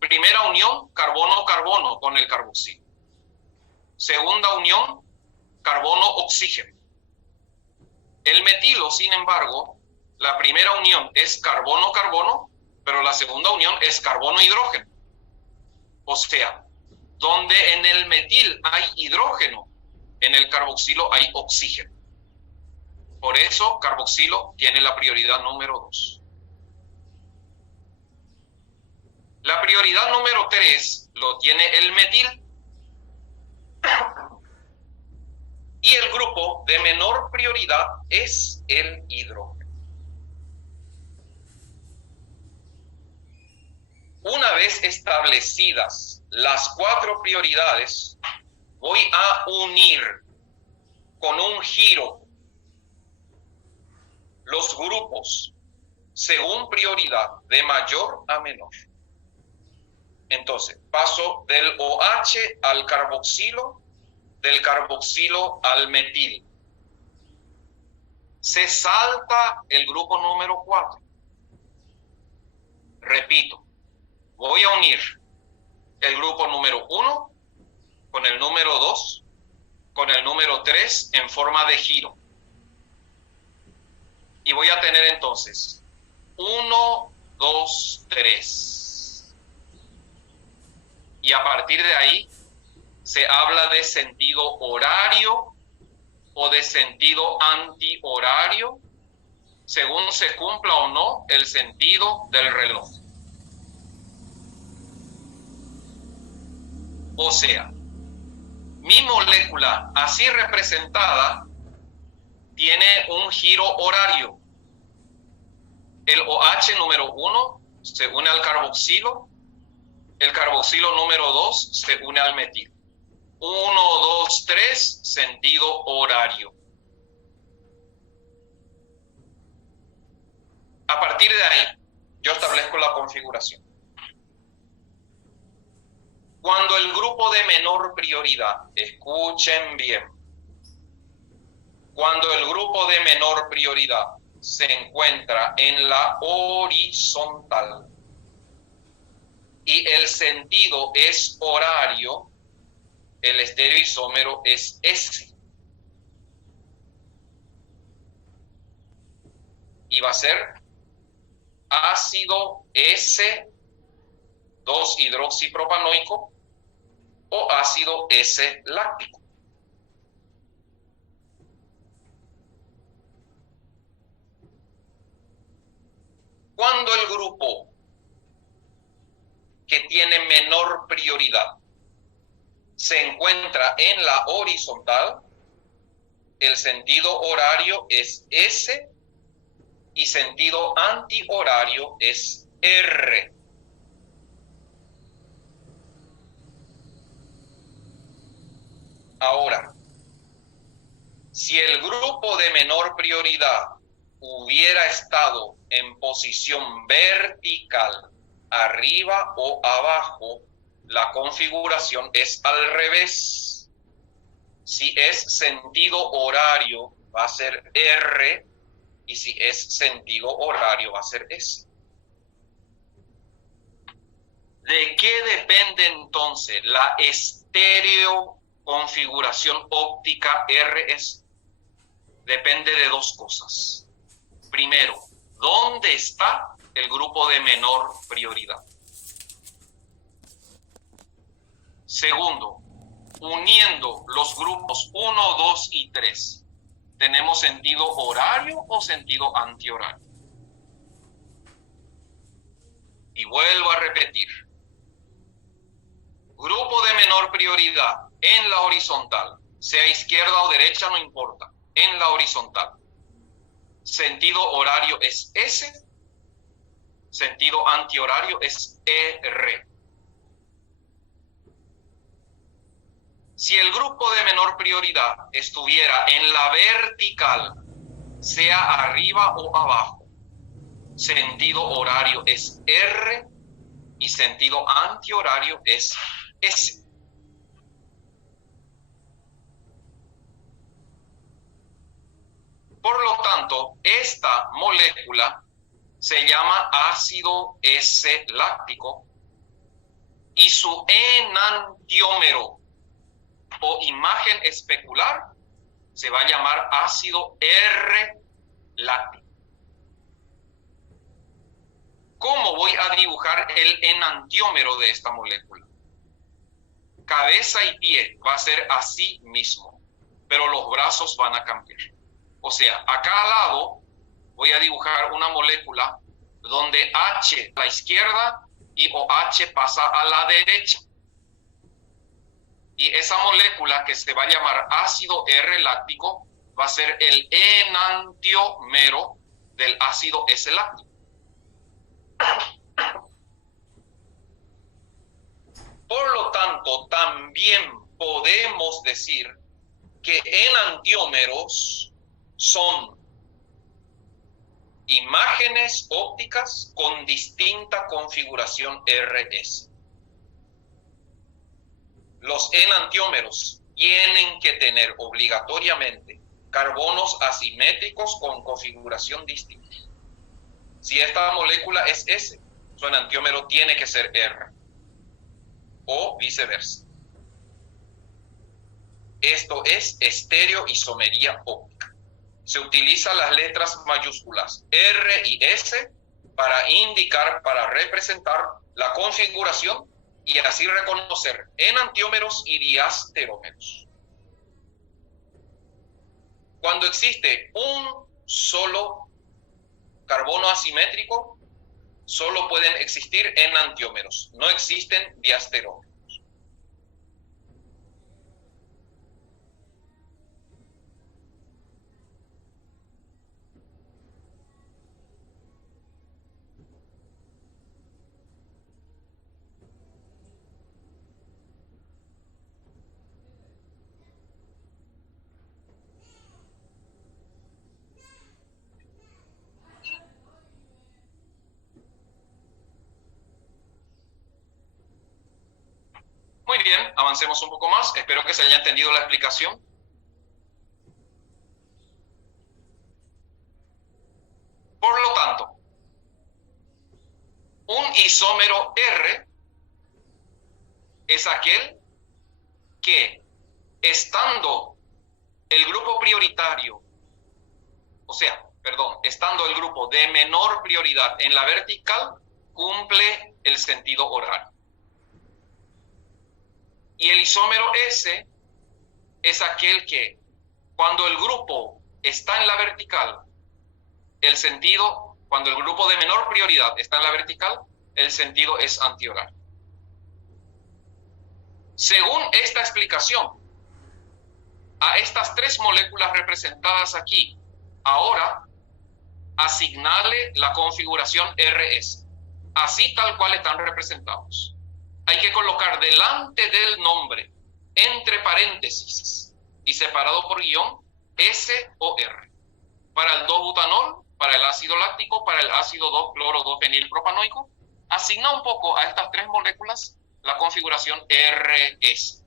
Primera unión, carbono-carbono con el carboxilo. Segunda unión, carbono-oxígeno. El metilo, sin embargo, la primera unión es carbono-carbono, pero la segunda unión es carbono-hidrógeno. O sea, donde en el metil hay hidrógeno, en el carboxilo hay oxígeno. Por eso, carboxilo tiene la prioridad número 2. La prioridad número 3 lo tiene el metil. Y el grupo de menor prioridad es el hidrógeno. Una vez establecidas las 4 prioridades, voy a unir con un giro los grupos según prioridad de mayor a menor. Entonces, paso del OH al carboxilo, del carboxilo al metil. Se salta el grupo número 4. Repito, voy a unir el grupo número 1 con el número 2, con el número 3 en forma de giro. Y voy a tener entonces 1, 2, 3. Y a partir de ahí se habla de sentido horario o de sentido antihorario, según se cumpla o no el sentido del reloj. O sea, mi molécula así representada tiene un giro horario. El OH número 1 se une al carboxilo, el carboxilo número 2 se une al metil. 1, 2, 3, sentido horario. A partir de ahí, yo establezco la configuración. grupo de menor prioridad, escuchen bien, cuando el grupo de menor prioridad se encuentra en la horizontal y el sentido es horario, el estereoisómero es S. Y va a ser ácido S2-hidroxipropanoico o ácido S-láctico. Cuando el grupo que tiene menor prioridad se encuentra en la horizontal, el sentido horario es S y sentido antihorario es R. Ahora, si el grupo de menor prioridad hubiera estado en posición vertical, arriba o abajo, la configuración es al revés. Si es sentido horario, va a ser R, y si es sentido horario, va a ser S. ¿De qué depende entonces la estereoconfiguración óptica RS? Depende de dos cosas. Primero, ¿dónde está el grupo de menor prioridad? Segundo, uniendo los grupos 1, 2 y 3, ¿tenemos sentido horario o sentido antihorario? Y vuelvo a repetir. Grupo de menor prioridad en la horizontal, sea izquierda o derecha, no importa, en la horizontal. Sentido horario es S, sentido antihorario es R. Si el grupo de menor prioridad estuviera en la vertical, sea arriba o abajo, sentido horario es R y sentido antihorario es S. Por lo tanto, esta molécula se llama ácido S-láctico y su enantiómero o imagen especular se va a llamar ácido R-láctico. ¿Cómo voy a dibujar el enantiómero de esta molécula? Cabeza y pie va a ser así mismo, pero los brazos van a cambiar. O sea, acá al lado voy a dibujar una molécula donde H a la izquierda y OH pasa a la derecha. Y esa molécula que se va a llamar ácido R-láctico va a ser el enantiómero del ácido S-láctico. Por lo tanto, también podemos decir que enantiómeros son imágenes ópticas con distinta configuración RS. Los enantiómeros tienen que tener obligatoriamente carbonos asimétricos con configuración distinta. Si esta molécula es S, su enantiómero tiene que ser R, o viceversa. Esto es estereoisomería óptica. Se utilizan las letras mayúsculas R y S para indicar, para representar la configuración y así reconocer enantiómeros y diasterómeros. Cuando existe un solo carbono asimétrico, solo pueden existir enantiómeros, no existen diasterómeros. bien, avancemos un poco más. Espero que se haya entendido la explicación. Por lo tanto, un isómero R es aquel que, estando el grupo prioritario, estando el grupo de menor prioridad en la vertical, cumple el sentido horario. Y el isómero S es aquel que, cuando el grupo está en la vertical, cuando el grupo de menor prioridad está en la vertical, el sentido es antihorario. Según esta explicación, a estas tres moléculas representadas aquí, ahora asignale la configuración RS, así tal cual están representados. Hay que colocar delante del nombre, entre paréntesis y separado por guión, S o R. Para el 2-butanol, para el ácido láctico, para el ácido 2-cloro-2-fenilpropanoico, asigna un poco a estas tres moléculas la configuración RS.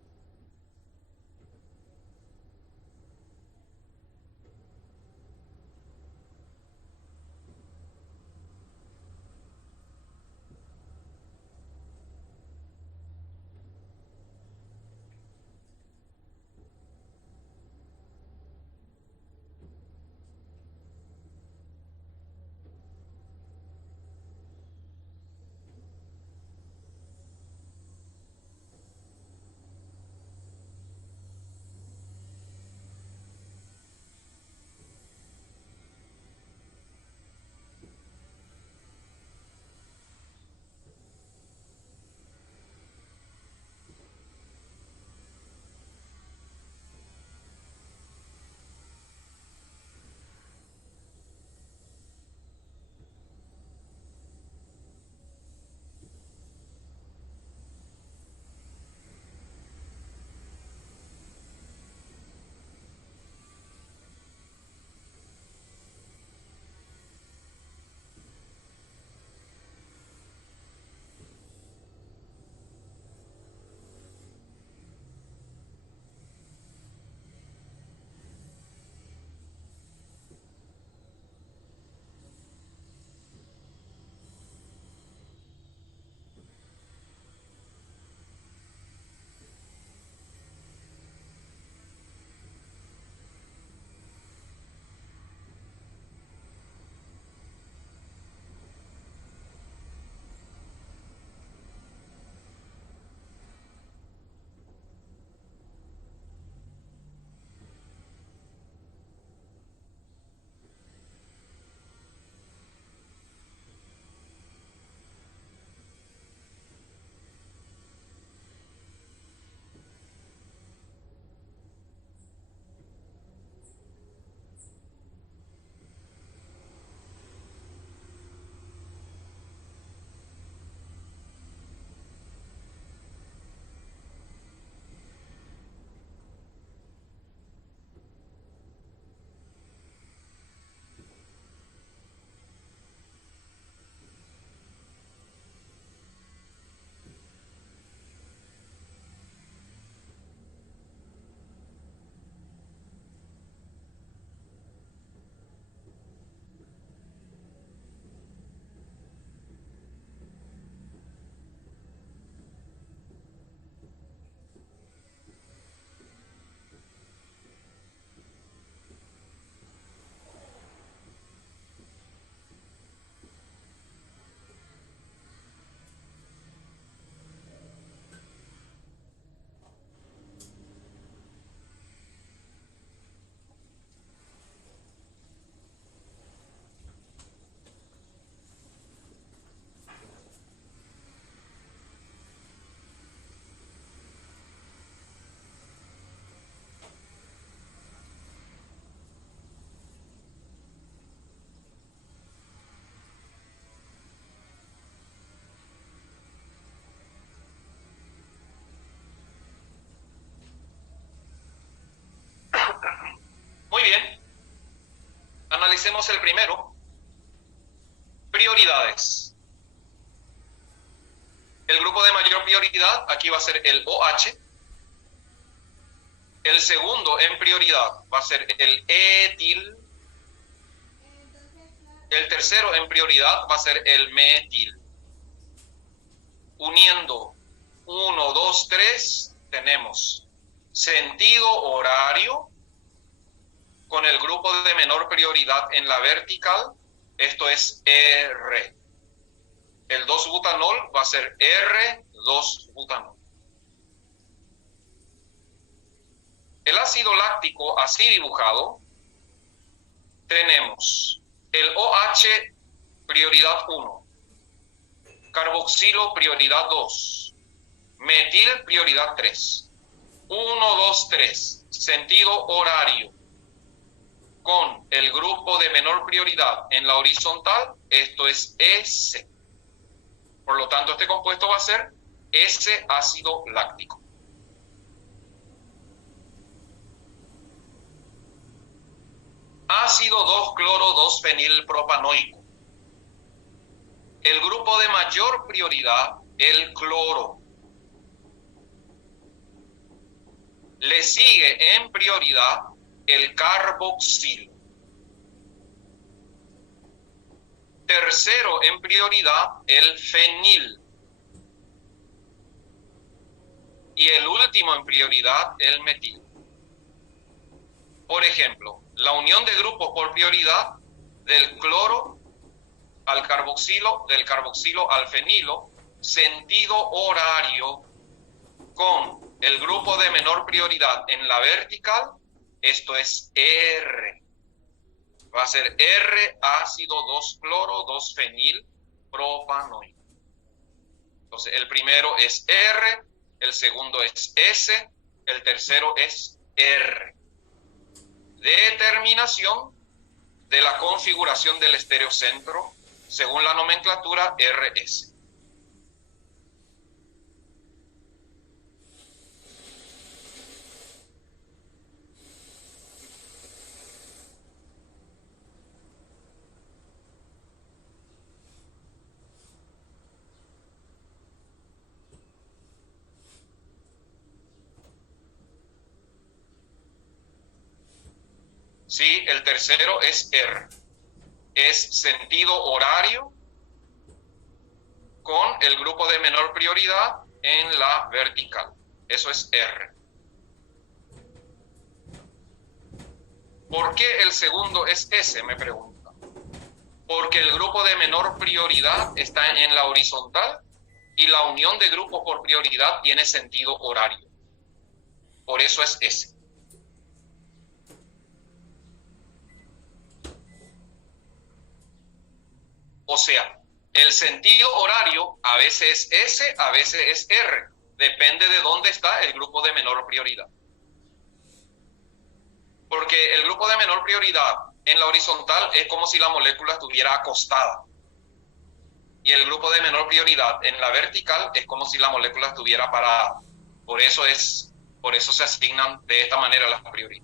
Muy bien. Analicemos el primero. Prioridades. El grupo de mayor prioridad, aquí va a ser el OH. El segundo en prioridad va a ser el etil. El tercero en prioridad va a ser el metil. Uniendo 1, 2, 3, tenemos sentido horario con el grupo de menor prioridad en la vertical, esto es R. El 2-butanol va a ser R2-butanol. El ácido láctico así dibujado, tenemos el OH prioridad 1, carboxilo prioridad 2, metil prioridad 3. 1, 2, 3, sentido horario con el grupo de menor prioridad en la horizontal, esto es S. Por lo tanto, este compuesto va a ser S-ácido láctico. Ácido 2-cloro-2-fenilpropanoico. El grupo de mayor prioridad, el cloro. Le sigue en prioridad el carboxilo. Tercero en prioridad, el fenil. Y el último en prioridad, el metil. Por ejemplo, la unión de grupos por prioridad del cloro al carboxilo, del carboxilo al fenilo, sentido horario con el grupo de menor prioridad en la vertical, esto es R. Va a ser R, ácido 2-cloro, 2-fenilpropanoico. Entonces, el primero es R, el segundo es S, el tercero es R. Determinación de la configuración del estereocentro según la nomenclatura RS. Sí, el tercero es R. Es sentido horario con el grupo de menor prioridad en la vertical. Eso es R. ¿Por qué el segundo es S? Me pregunta. Porque el grupo de menor prioridad está en la horizontal y la unión de grupos por prioridad tiene sentido horario. Por eso es S. O sea, el sentido horario a veces es S, a veces es R. Depende de dónde está el grupo de menor prioridad. Porque el grupo de menor prioridad en la horizontal es como si la molécula estuviera acostada. Y el grupo de menor prioridad en la vertical es como si la molécula estuviera parada. Por eso se asignan de esta manera las prioridades.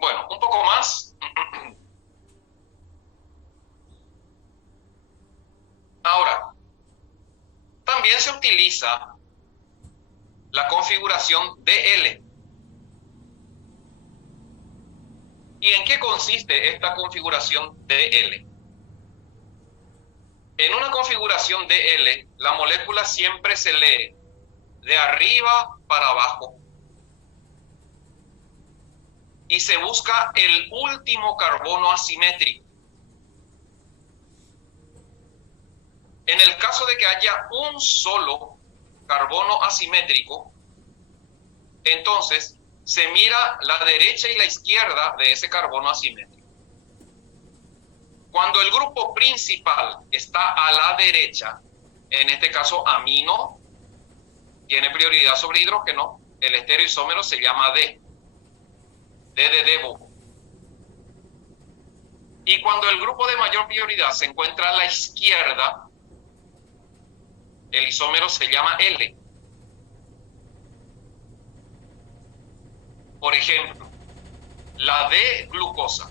Bueno, un poco más. Ahora, también se utiliza la configuración DL. ¿Y en qué consiste esta configuración DL? En una configuración DL, la molécula siempre se lee de arriba para abajo. y se busca el último carbono asimétrico. En el caso de que haya un solo carbono asimétrico, entonces se mira la derecha y la izquierda de ese carbono asimétrico. Cuando el grupo principal está a la derecha, en este caso amino, tiene prioridad sobre hidrógeno, el estereoisómero se llama D de Debo. Y cuando el grupo de mayor prioridad se encuentra a la izquierda, el isómero se llama L. Por ejemplo, la D-glucosa.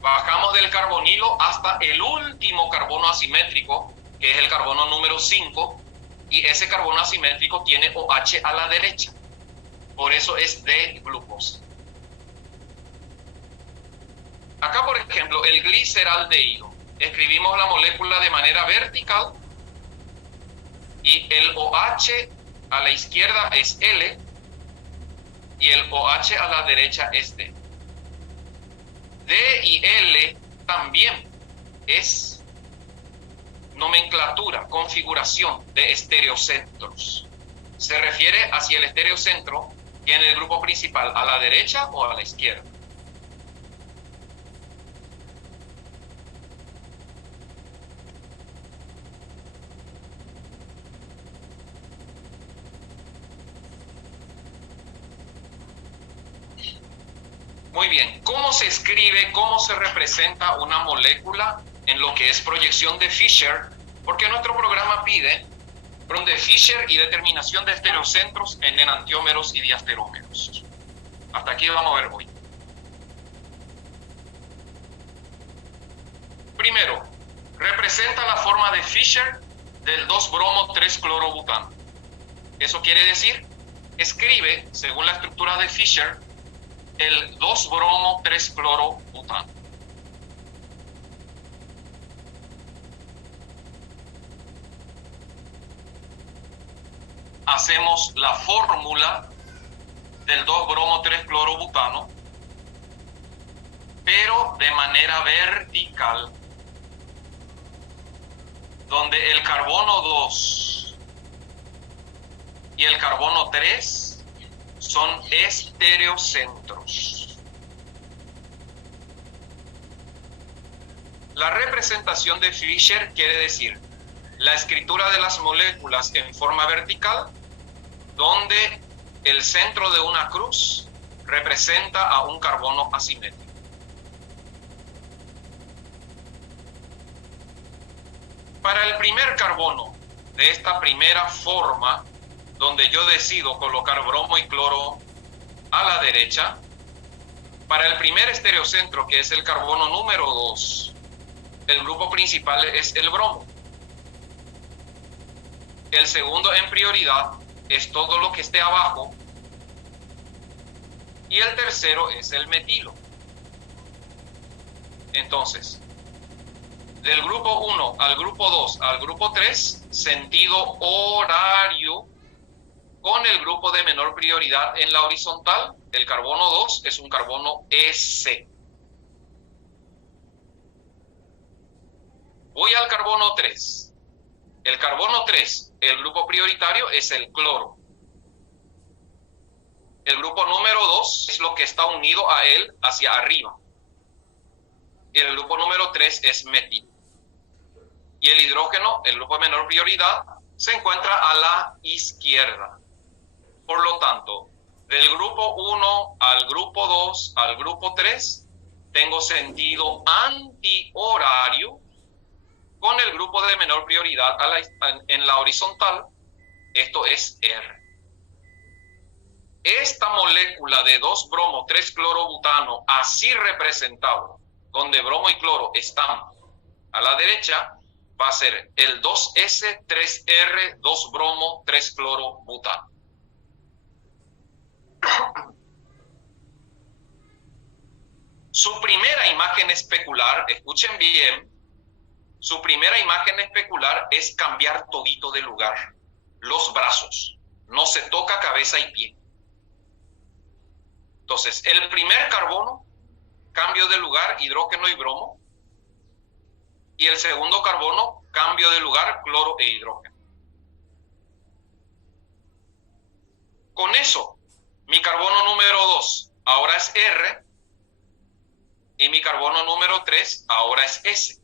Bajamos del carbonilo hasta el último carbono asimétrico, que es el carbono número 5, y ese carbono asimétrico tiene OH a la derecha. Por eso es D-glucosa. Acá, por ejemplo, el gliceraldehído. Escribimos la molécula de manera vertical y el OH a la izquierda es L y el OH a la derecha es D. D y L también es nomenclatura, configuración de estereocentros. Se refiere hacia el estereocentro que en el grupo principal a la derecha o a la izquierda. Muy bien, ¿cómo se escribe, cómo se representa una molécula en lo que es proyección de Fischer? Porque nuestro programa pide de Fischer y determinación de estereocentros en enantiómeros y diasterómeros. Hasta aquí vamos a ver hoy. Primero, representa la forma de Fischer del 2-bromo-3-clorobutano. Eso quiere decir, escribe, según la estructura de Fischer, el 2-bromo-3-clorobutano. Hacemos la fórmula del 2-bromo-3-clorobutano, pero de manera vertical, donde el carbono 2 y el carbono 3 son estereocentros. La representación de Fischer quiere decir la escritura de las moléculas en forma vertical, donde el centro de una cruz representa a un carbono asimétrico. Para el primer carbono de esta primera forma, donde yo decido colocar bromo y cloro a la derecha, para el primer estereocentro, que es el carbono número 2, el grupo principal es el bromo. El segundo en prioridad es todo lo que esté abajo, y el tercero es el metilo. Entonces, del grupo 1 al grupo 2 al grupo 3, sentido horario con el grupo de menor prioridad en la horizontal. El carbono 2 es un carbono S. Voy al carbono 3. El carbono 3, el grupo prioritario es el cloro. El grupo número 2 es lo que está unido a él hacia arriba. El grupo número 3 es metil. Y el hidrógeno, el grupo de menor prioridad, se encuentra a la izquierda. Por lo tanto, del grupo 1 al grupo 2 al grupo 3, tengo sentido antihorario con el grupo de menor prioridad en la horizontal. Esto es R. Esta molécula de 2-bromo-3-clorobutano, así representado, donde bromo y cloro están a la derecha, va a ser el 2S3R 2-bromo-3-clorobutano. Su primera imagen especular, escuchen bien, su primera imagen especular es cambiar todito de lugar, los brazos, no se toca cabeza y pie. Entonces, el primer carbono, cambio de lugar, hidrógeno y bromo. Y el segundo carbono, cambio de lugar, cloro e hidrógeno. Con eso, mi carbono número 2 ahora es R y mi carbono número 3 ahora es S.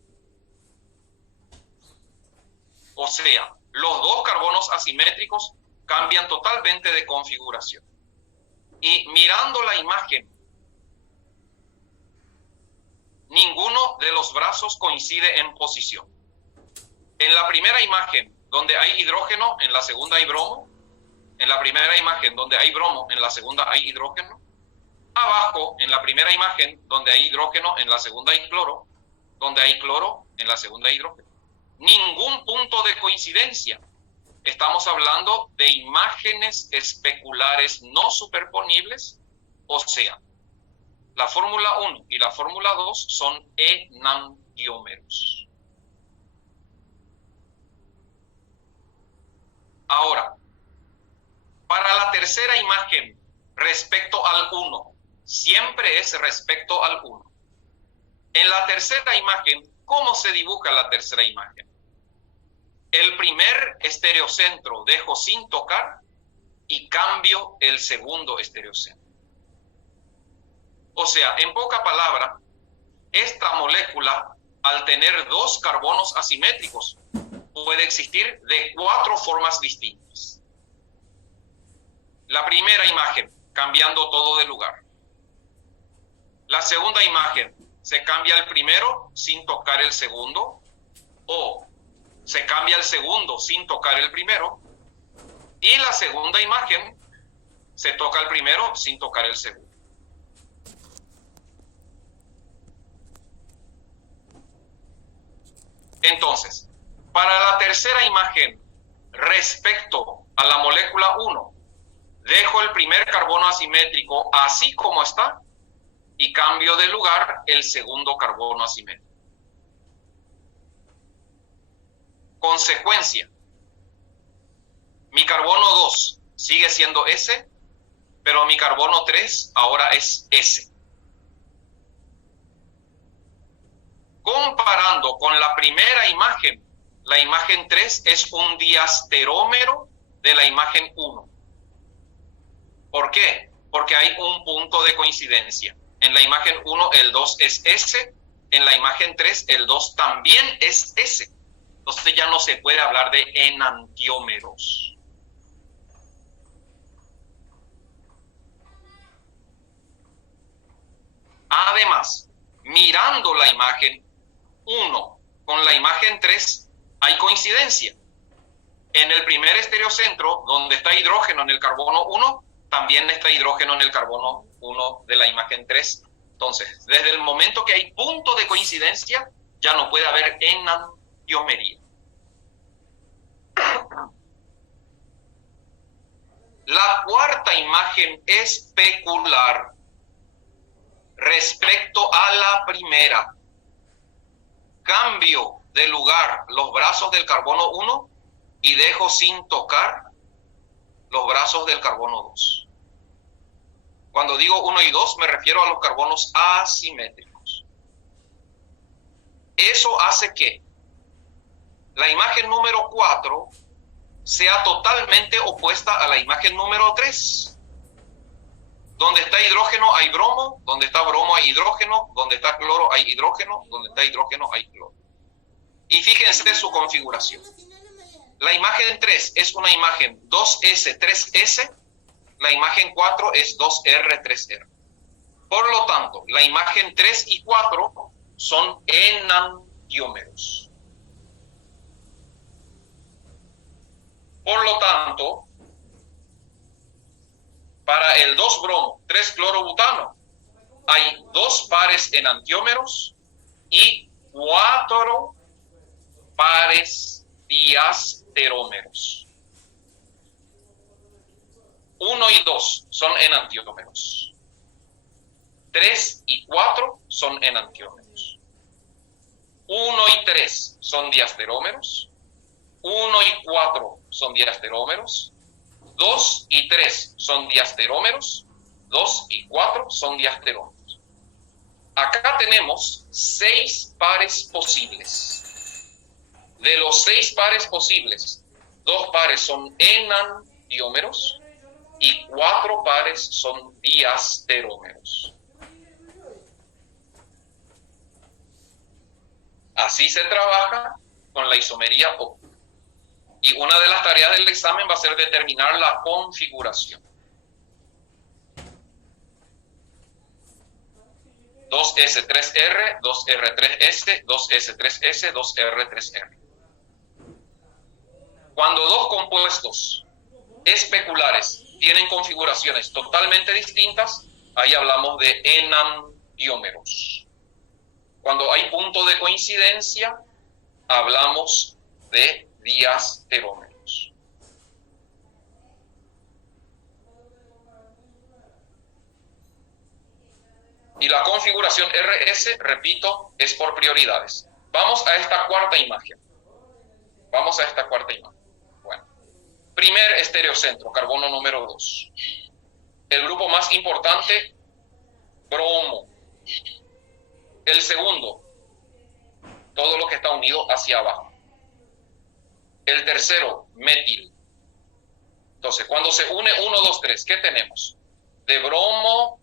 O sea, los dos carbonos asimétricos cambian totalmente de configuración. Y mirando la imagen, ninguno de los brazos coincide en posición. En la primera imagen, donde hay hidrógeno, en la segunda hay bromo. En la primera imagen, donde hay bromo, en la segunda hay hidrógeno. Abajo, en la primera imagen, donde hay hidrógeno, en la segunda hay cloro. Donde hay cloro, en la segunda hay hidrógeno. Ningún punto de coincidencia. Estamos hablando de imágenes especulares no superponibles, o sea, la fórmula 1 y la fórmula 2 son enantiómeros. Ahora, para la tercera imagen, respecto al 1, siempre es respecto al 1. En la tercera imagen, ¿cómo se dibuja la tercera imagen? El primer estereocentro dejo sin tocar y cambio el segundo estereocentro. O sea, en poca palabra, esta molécula, al tener dos carbonos asimétricos, puede existir de 4 formas distintas. La primera imagen, cambiando todo de lugar. La segunda imagen, se cambia el primero sin tocar el segundo, o se cambia el segundo sin tocar el primero, y la segunda imagen, se toca el primero sin tocar el segundo. Entonces, para la tercera imagen, respecto a la molécula 1, dejo el primer carbono asimétrico así como está y cambio de lugar el segundo carbono asimétrico. Consecuencia, mi carbono 2 sigue siendo S, pero mi carbono 3 ahora es S. Comparando con la primera imagen, la imagen 3 es un diasterómero de la imagen 1. ¿Por qué? Porque hay un punto de coincidencia. En la imagen 1 el 2 es S, en la imagen 3 el 2 también es S. Entonces ya no se puede hablar de enantiómeros. Además, mirando la imagen 1 con la imagen 3 hay coincidencia. En el primer estereocentro, donde está hidrógeno en el carbono 1, también está hidrógeno en el carbono 1 de la imagen 3. Entonces, desde el momento que hay punto de coincidencia, ya no puede haber enantiomería. La cuarta imagen especular respecto a la primera. Cambio de lugar los brazos del carbono 1 y dejo sin tocar los brazos del carbono 2. Cuando digo 1 y 2 me refiero a los carbonos asimétricos. Eso hace que la imagen número 4 sea totalmente opuesta a la imagen número 3. Donde está hidrógeno hay bromo, donde está bromo hay hidrógeno, donde está cloro hay hidrógeno, donde está hidrógeno hay cloro. Y fíjense su configuración. La imagen 3 es una imagen 2S, 3S, la imagen 4 es 2R, 3R. Por lo tanto, la imagen 3 y 4 son enantiómeros. Por lo tanto, para el 2-bromo, 3-clorobutano, hay 2 pares enantiómeros y 4 pares diasterómeros. 1 y 2 son enantiómeros. 3 y 4 son enantiómeros. 1 y 3 son diasterómeros. 1 y 4 son diasterómeros. 2 y 3 son diasterómeros. 2 y 4 son diasterómeros. Acá tenemos 6 pares posibles. De los 6 pares posibles, 2 pares son enantiómeros y 4 pares son diasterómeros. Así se trabaja con la isomería O. Y una de las tareas del examen va a ser determinar la configuración. 2S3R, 2R3S, 2S3S, 2R3R. Cuando dos compuestos especulares tienen configuraciones totalmente distintas, ahí hablamos de enantiómeros. Cuando hay punto de coincidencia, hablamos de diasterómeros. Y la configuración RS, repito, es por prioridades. Vamos a esta cuarta imagen. Bueno, primer estereocentro, carbono número 2. El grupo más importante, bromo. El segundo, todo lo que está unido hacia abajo. El tercero, metil. Entonces, cuando se une 1, 2, 3, ¿qué tenemos? De bromo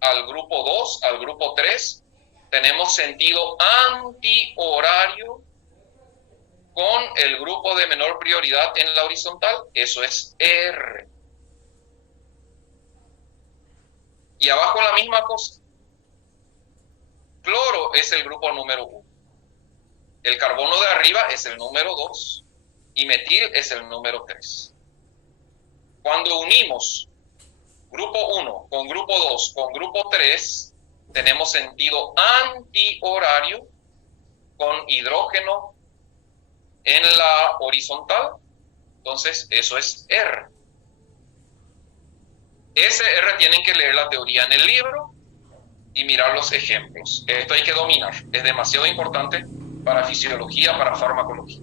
al grupo 2, al grupo 3, tenemos sentido antihorario con el grupo de menor prioridad en la horizontal, eso es R. Y abajo la misma cosa. Cloro es el grupo número 1. El carbono de arriba es el número 2 y metil es el número 3. Cuando unimos grupo 1 con grupo 2 con grupo 3, tenemos sentido antihorario con hidrógeno en la horizontal. Entonces, eso es R. Ese R tienen que leer la teoría en el libro y mirar los ejemplos. Esto hay que dominar. Es demasiado importante para fisiología, para farmacología.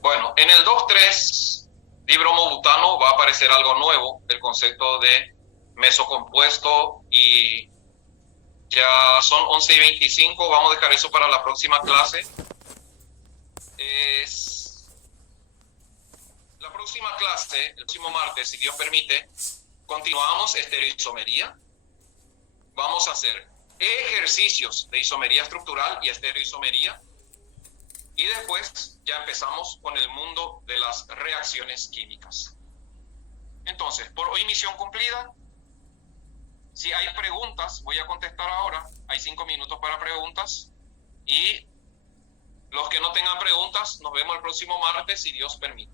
Bueno, en el 2,3 dibromobutano va a aparecer algo nuevo, el concepto de mesocompuesto, y ya son 11:25, vamos a dejar eso para la próxima clase. La próxima clase, el próximo martes, si Dios permite, continuamos estereoisomería. Vamos a hacer ejercicios de isomería estructural y estereoisomería. Y después ya empezamos con el mundo de las reacciones químicas. Entonces, por hoy misión cumplida. Si hay preguntas, voy a contestar ahora. Hay 5 minutos para preguntas. Y los que no tengan preguntas, nos vemos el próximo martes, si Dios permite.